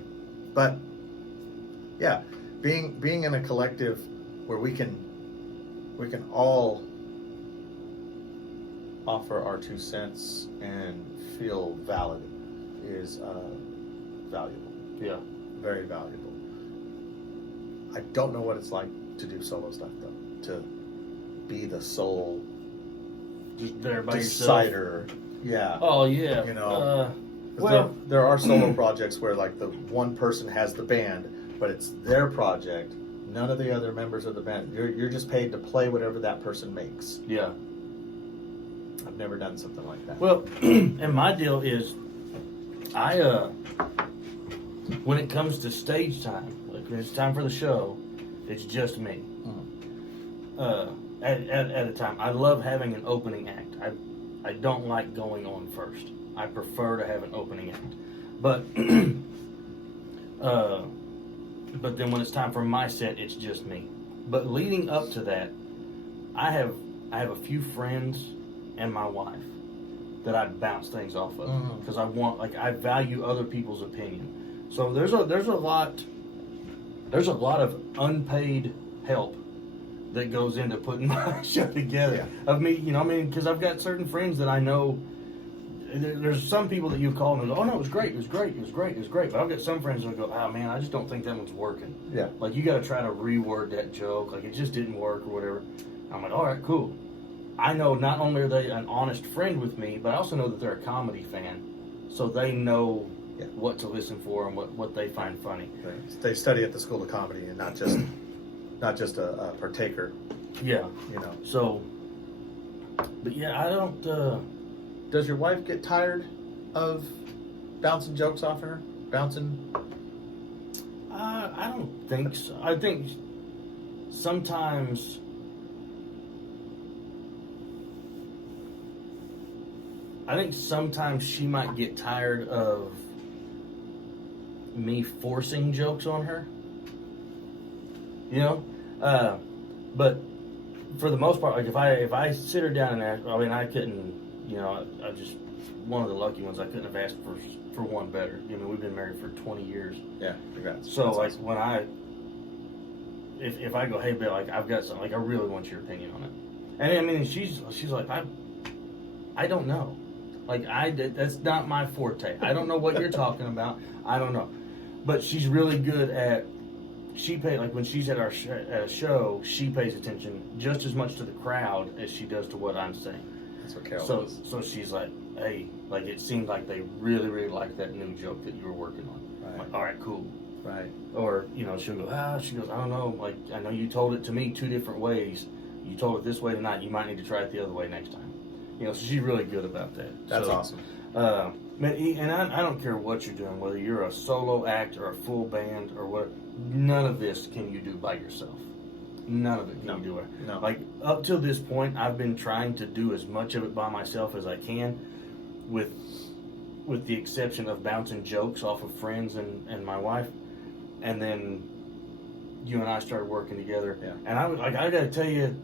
But yeah, being in a collective where we can all offer our 2 cents and feel valid is valuable. Yeah. Very valuable. I don't know what it's like to do solo stuff though. To be the sole just there by decider. yourself. Yeah. Oh yeah. You know. Well, there are solo projects where like the one person has the band, but it's their project. None of the other members of the band. You're just paid to play whatever that person makes. Yeah. I've never done something like that. Well, and my deal is, when it comes to stage time, like when it's time for the show, it's just me. At a time, I love having an opening act. I don't like going on first. I prefer to have an opening act, but then when it's time for my set, it's just me. But leading up to that, I have a few friends and my wife that I bounce things off of because I value other people's opinion. So there's a lot of unpaid help that goes into putting my show together. Yeah. Of me, you know, I mean, because I've got certain friends that I know. There's some people that you call and go, oh no, it was great. But I've got some friends that go, oh man, I just don't think that one's working. Yeah. Like you got to try to reword that joke. Like it just didn't work or whatever. I'm like, all right, cool. I know not only are they an honest friend with me, but I also know that they're a comedy fan, so they know what to listen for and what they find funny. They study at the School of Comedy and not just a partaker. Yeah. You know. So, but yeah, I don't. Does your wife get tired of bouncing jokes off her? I don't think so. I think sometimes. She might get tired of me forcing jokes on her. You know? But for the most part, like if I sit her down and ask, I mean, I couldn't, you know, I just, one of the lucky ones, I couldn't have asked for one better. You know, we've been married for 20 years. Yeah, congrats. So that's like awesome. when if I go, hey Bill, like I've got something, like I really want your opinion on it. And I mean, she's like, I don't know. Like that's not my forte. I don't know what you're talking about. I don't know. But she's really good at. Like when she's at at a show, she pays attention just as much to the crowd as she does to what I'm saying. That's what Carol does. So she's like, hey, like it seemed like they really, really liked that new joke that you were working on. Right. I'm like, all right, cool. Right. Or, she'll go, she goes, I don't know, like, I know you told it to me 2 different ways. You told it this way tonight, you might need to try it the other way next time. So she's really good about that. That's awesome. And I don't care what you're doing, whether you're a solo act or a full band or what, none of this can you do by yourself. None of it can you do it. No. Like, up till this point, I've been trying to do as much of it by myself as I can, with the exception of bouncing jokes off of friends and my wife. And then you and I started working together. Yeah. And I gotta tell you,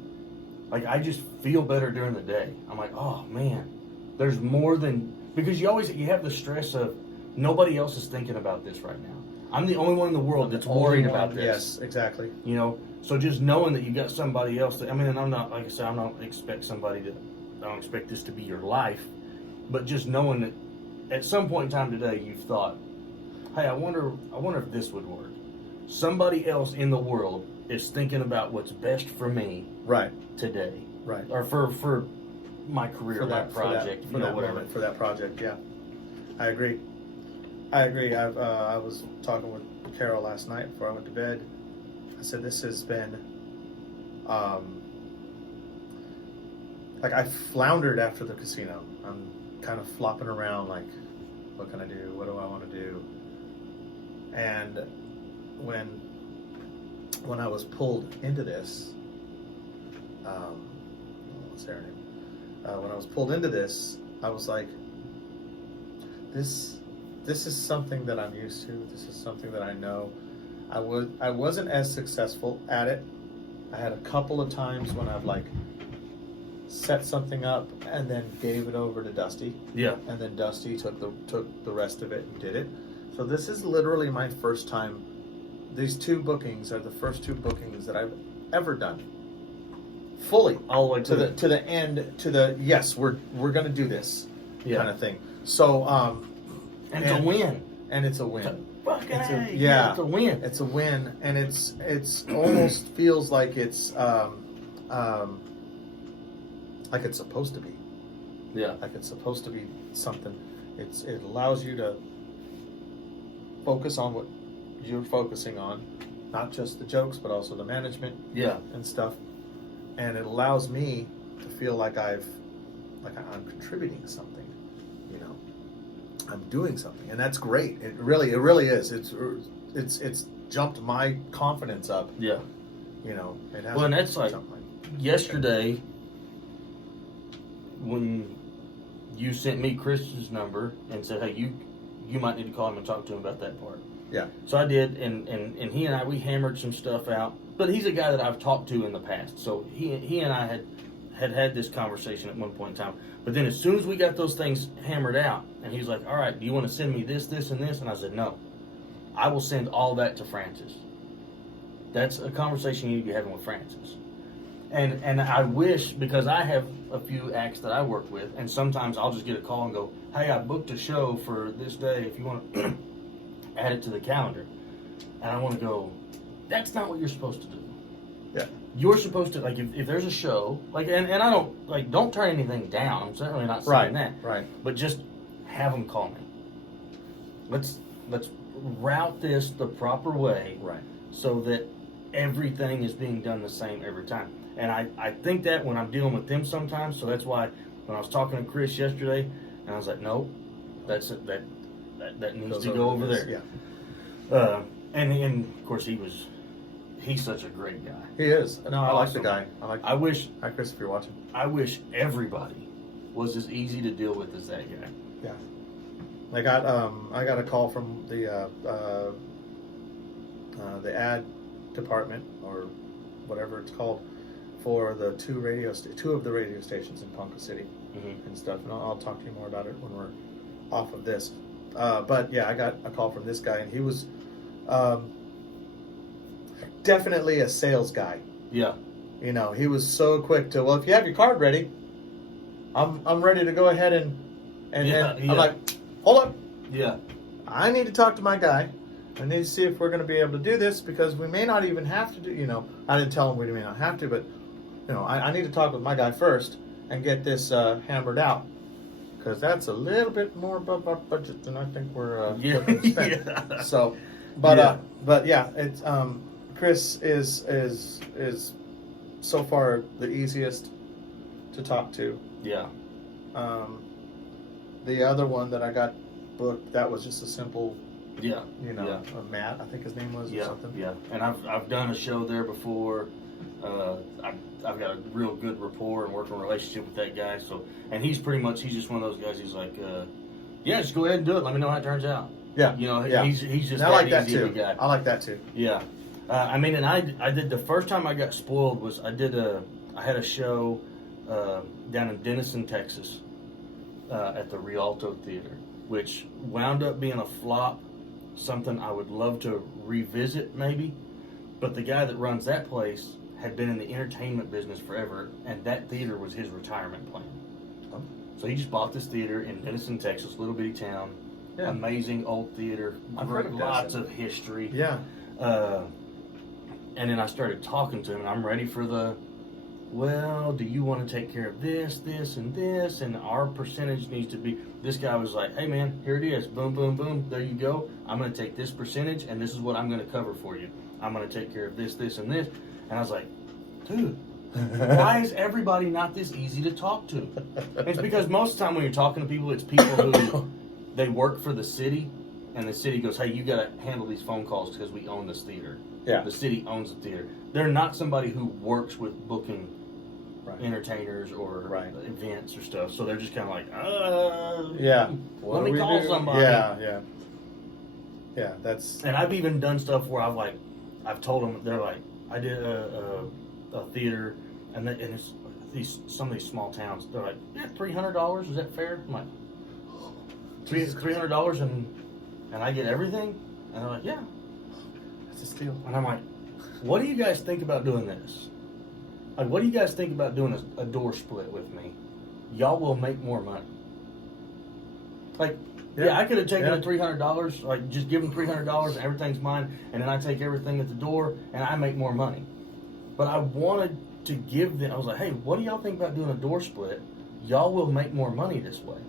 like, I just feel better during the day. I'm like, oh man, there's more than, because you have the stress of nobody else is thinking about this right now. I'm the only one in the world that's worried about this. Yes, exactly. So just knowing that you got somebody else that, and I'm not, like I said, I don't expect this to be your life, but just knowing that at some point in time today you've thought, hey, I wonder if this would work. Somebody else in the world is thinking about what's best for me today. Right. Or for my career, my project, whatever. For that project, yeah. I agree. I was talking with Carol last night before I went to bed. I said, this has been, like, I floundered after the casino. I'm kind of flopping around like, what can I do? What do I want to do? And when I was pulled into this, what's her name? When I was pulled into this, I was like, this is something that I'm used to. This is something that I know. I wasn't as successful at it. I had a couple of times when I've like set something up and then gave it over to Dusty. Yeah. And then Dusty took the rest of it and did it. So this is literally my first time. These 2 bookings are the first 2 bookings that I've ever done. Fully. All the way to the end, to the yes, we're gonna do this kind of thing. So and it's a win. And it's a win. It's a win. It's a win, and it's almost feels like it's supposed to be. Yeah. Like it's supposed to be something. It allows you to focus on what you're focusing on, not just the jokes, but also the management. Yeah. And stuff. And it allows me to feel like I'm contributing something. I'm doing something, and that's great. It really is. It's jumped my confidence up. Yeah. It has. Well, and that's like yesterday when you sent me Chris's number and said, "Hey, you might need to call him and talk to him about that part." Yeah. So I did, and he and I, we hammered some stuff out. But he's a guy that I've talked to in the past, so he and I had this conversation at one point in time. But then as soon as we got those things hammered out, and he's like, all right, do you want to send me this, this, and this? And I said, no. I will send all that to Francis. That's a conversation you need to be having with Francis. And I wish, because I have a few acts that I work with, and sometimes I'll just get a call and go, hey, I booked a show for this day. If you want to add it to the calendar. And I want to go, that's not what you're supposed to do. Yeah. You're supposed to, like, if there's a show, like, and I don't, like, don't turn anything down. I'm certainly not saying that. Right. But just have them call me. Let's route this the proper way. Right. So that everything is being done the same every time. And I think that when I'm dealing with them sometimes, so that's why when I was talking to Chris yesterday, and I was like, no, that needs to go over there. Yeah. And of course he's such a great guy. He is. No, I like the guy. I wish. Hi, Chris, if you're watching. I wish everybody was as easy to deal with as that guy. Yeah. I got a call from the ad department or whatever it's called for the two of the radio stations in Ponca City and stuff. And I'll talk to you more about it when we're off of this. But yeah, I got a call from this guy, and he was definitely a sales guy. Yeah. He was so quick to, well, if you have your card ready, I'm ready to go ahead and I'm like, hold up. Yeah. I need to talk to my guy, I need to see if we're going to be able to do this because we may not even have to do, I didn't tell him we may not have to, but, I need to talk with my guy first and get this hammered out because that's a little bit more above our budget than I think we're looking to spend. Yeah. So, but yeah, it's, Chris is so far the easiest to talk to. Yeah. The other one that I got booked, that was just a simple, Yeah. Matt, I think his name was, or something. Yeah. And I've done a show there before. I've got a real good rapport and working relationship with that guy. So, and he's just one of those guys. He's like, yeah, just go ahead and do it. Let me know how it turns out. Yeah. He's just and I like that easy too. of a guy. I like that too. Yeah. And I did the first time I got spoiled was I had a show down in Denison, Texas, at the Rialto Theater, which wound up being a flop. Something I would love to revisit maybe, but the guy that runs that place had been in the entertainment business forever, and that theater was his retirement plan. Oh. So he just bought this theater in Denison, Texas, little bitty town. Yeah. Amazing old theater, lots of history. Yeah. And then I started talking to him, and I'm ready for do you want to take care of this, this, and this, and our percentage needs to be. This guy was like, hey man, here it is, boom, boom, boom, there you go. I'm going to take this percentage, and this is what I'm going to cover for you. I'm going to take care of this, this, and this. And I was like, dude, why is everybody not this easy to talk to? It's because most of the time when you're talking to people, it's people who they work for the city, and the city goes, hey, you got to handle these phone calls because we own this theater. Yeah. The city owns the theater. They're not somebody who works with booking entertainers or events or stuff. So they're just kind of like, let me call somebody. Yeah, that's... And I've even done stuff where I've told them, they're like, I did a theater, and it's some of these small towns. They're like, yeah, $300, is that fair? I'm like, $300 and I get everything? And they're like, yeah. That's a steal. And I'm like, what do you guys think about doing this? Like, what do you guys think about doing a door split with me? Y'all will make more money. Like, I could have taken the $300, like, just give them $300 and everything's mine, and then I take everything at the door, and I make more money. But I wanted to give them, I was like, hey, what do y'all think about doing a door split? Y'all will make more money this way.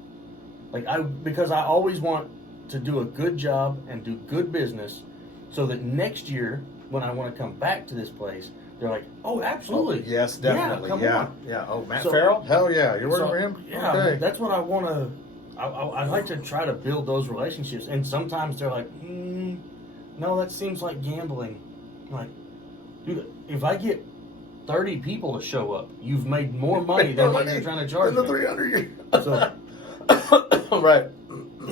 Like, because I always want to do a good job and do good business so that next year, when I want to come back to this place, they're like, oh, absolutely. Oh, yes, definitely. Yeah. Oh, Matt Farrell? Hell yeah. You're working for him? Yeah, okay. That's what I want to... I'd like to try to build those relationships. And sometimes they're like, no, that seems like gambling. I'm like, dude, if I get 30 people to show up, you've made more money than what you're trying to charge than me. the 300 So, right.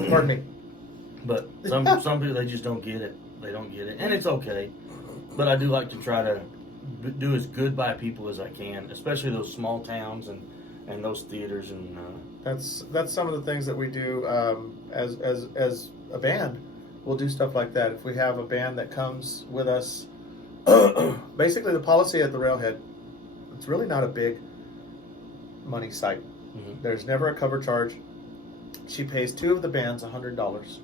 Pardon me. But some people, they just don't get it. They don't get it. And it's okay. But I do like to try to do as good by people as I can, especially those small towns and those theaters. And that's some of the things that we do as a band. We'll do stuff like that. If we have a band that comes with us, basically the policy at the Railhead, it's really not a big money site. Mm-hmm. There's never a cover charge. She pays two of the bands $100.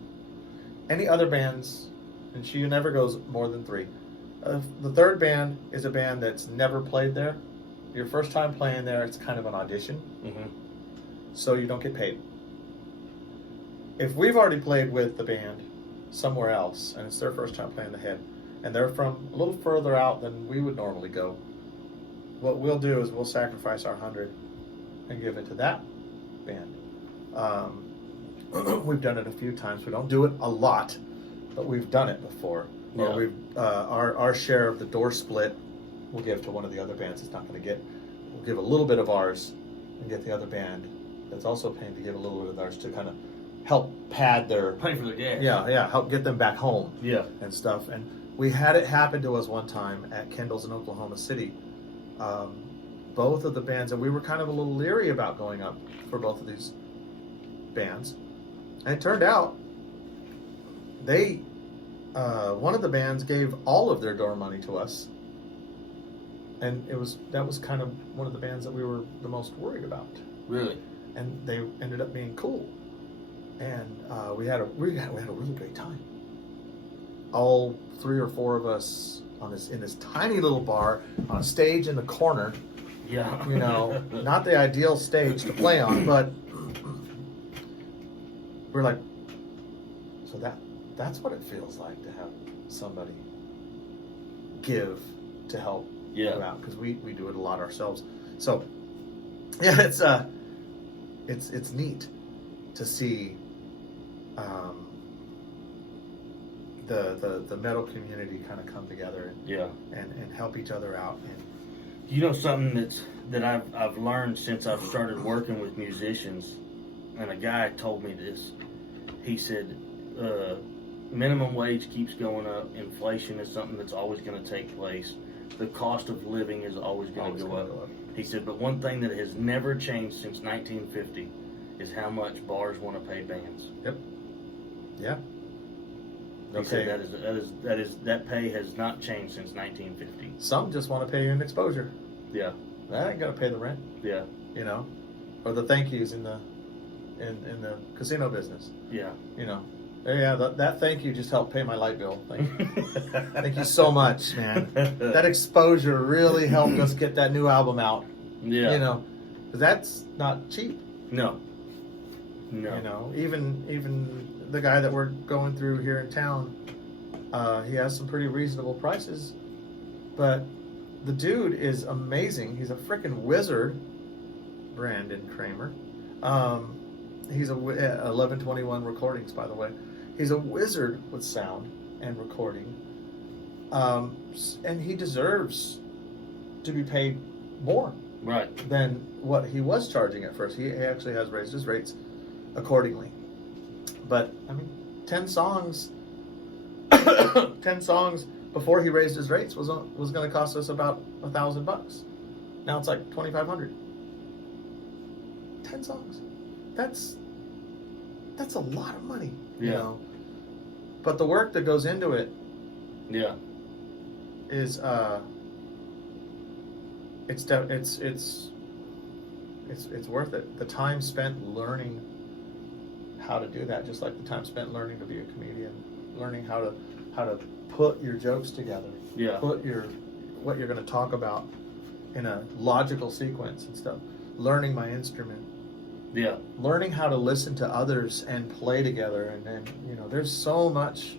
Any other bands, and she never goes more than three. The third band is a band that's never played there. Your first time playing there, it's kind of an audition. Mm-hmm. So you don't get paid. If we've already played with the band somewhere else, and it's their first time playing the Head, and they're from a little further out than we would normally go, what we'll do is we'll sacrifice our 100 and give it to that band. We've done it a few times. We don't do it a lot, but we've done it before. Where we've our share of the door split we'll give to one of the other bands that's not going to get. We'll give a little bit of ours and get the other band that's also paying to give a little bit of theirs to kind of help pad their... Pay for their gas. Yeah, help get them back home. Yeah. And stuff. And we had it happen to us one time at Kendall's in Oklahoma City. Both of the bands, and we were kind of a little leery about going up for both of these bands. And it turned out they... one of the bands gave all of their door money to us, and that was kind of one of the bands that we were the most worried about. Really? And they ended up being cool, and we had a really great time. all 3 or 4 of us in this tiny little bar on a stage in the corner. Yeah. You know, not the ideal stage to play on, but we're like, so that's what it feels like to have somebody give to help you out, because we do it a lot ourselves. So yeah, it's neat to see the metal community kind of come together and help each other out. And you know, something that I've learned since I've started working with musicians, and a guy told me this. He said, minimum wage keeps going up. Inflation is something that's always going to take place. The cost of living is always going to go up. He said, but one thing that has never changed since 1950 is how much bars want to pay bands. Yep. Yeah. He said that pay has not changed since 1950. Some just want to pay you an exposure. Yeah. That ain't gonna pay the rent. Yeah. You know, or the thank yous in the casino business. Yeah. You know, that thank you just helped pay my light bill. Thank you so much, man. That exposure really helped us get that new album out. Yeah. You know, 'cause that's not cheap. No. No. You know, even the guy that we're going through here in town, he has some pretty reasonable prices, but the dude is amazing. He's a freaking wizard, Brandon Kramer. He's 1121 Recordings, by the way. He's a wizard with sound and recording, and he deserves to be paid more, right, than what he was charging at first. He actually has raised his rates accordingly. But I mean, 10 songs before he raised his rates was going to cost us about $1,000. Now it's like $2,500. 10 songs. That's a lot of money. You know. But the work that goes into it, is it's worth it. The time spent learning how to do that, just like the time spent learning to be a comedian, learning how to put your jokes together, put what you're going to talk about in a logical sequence and stuff, learning my instrument, learning how to listen to others and play together, and then there's so much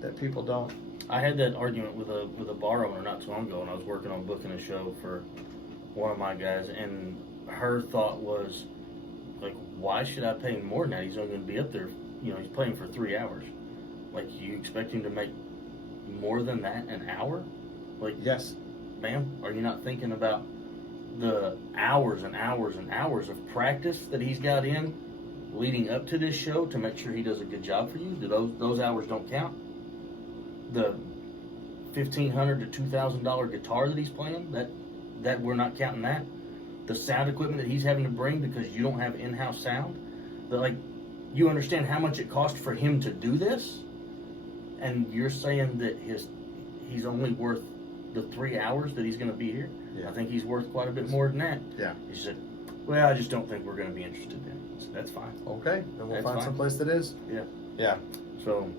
that people don't. I had that argument with a bar owner not too long ago when I was working on booking a show for one of my guys, and her thought was, like, why should I pay him more than that? He's only going to be up there, he's playing for 3 hours. Like, you expect him to make more than that an hour? Like, yes, ma'am, are you not thinking about the hours and hours and hours of practice that he's got in leading up to this show to make sure he does a good job for you? Do those hours don't count? The $1,500 to $2,000 guitar that he's playing, that we're not counting that? The sound equipment that he's having to bring because you don't have in-house sound? Like, you understand how much it cost for him to do this? And you're saying that he's only worth the 3 hours that he's going to be here? Yeah. I think he's worth quite a bit more than that. Yeah. He said, well, I just don't think we're going to be interested in it. So that's fine. Okay, then we'll find some place that is. Yeah. Yeah. So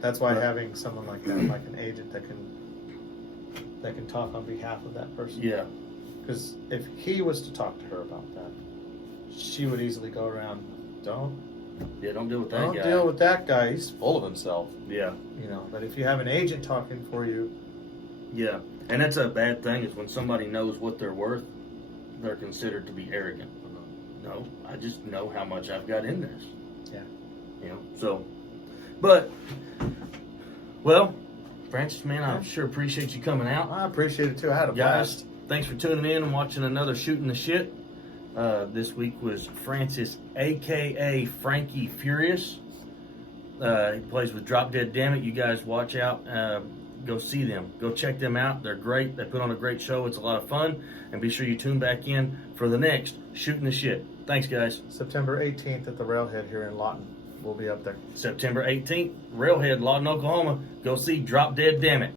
that's why having someone like that, like an agent that can talk on behalf of that person. Yeah. Because if he was to talk to her about that, she would easily go around, don't deal with that guy. Don't deal with that guy. He's full of himself. Yeah. But if you have an agent talking for you. Yeah. And that's a bad thing, is when somebody knows what they're worth, they're considered to be arrogant. No, I just know how much I've got in this. Yeah. So, but, well, Francis, man, I sure appreciate you coming out. I appreciate it too. I had a blast. Guys, thanks for tuning in and watching another Shooting the Shit. This week was Francis, a.k.a. Frankie Furious. He plays with Drop Dead Dammit. You guys watch out. Go see them. Go check them out. They're great. They put on a great show. It's a lot of fun. And be sure you tune back in for the next Shooting the Shit. Thanks, guys. September 18th at the Railhead here in Lawton. We'll be up there. September 18th, Railhead, Lawton, Oklahoma. Go see Drop Dead Dammit.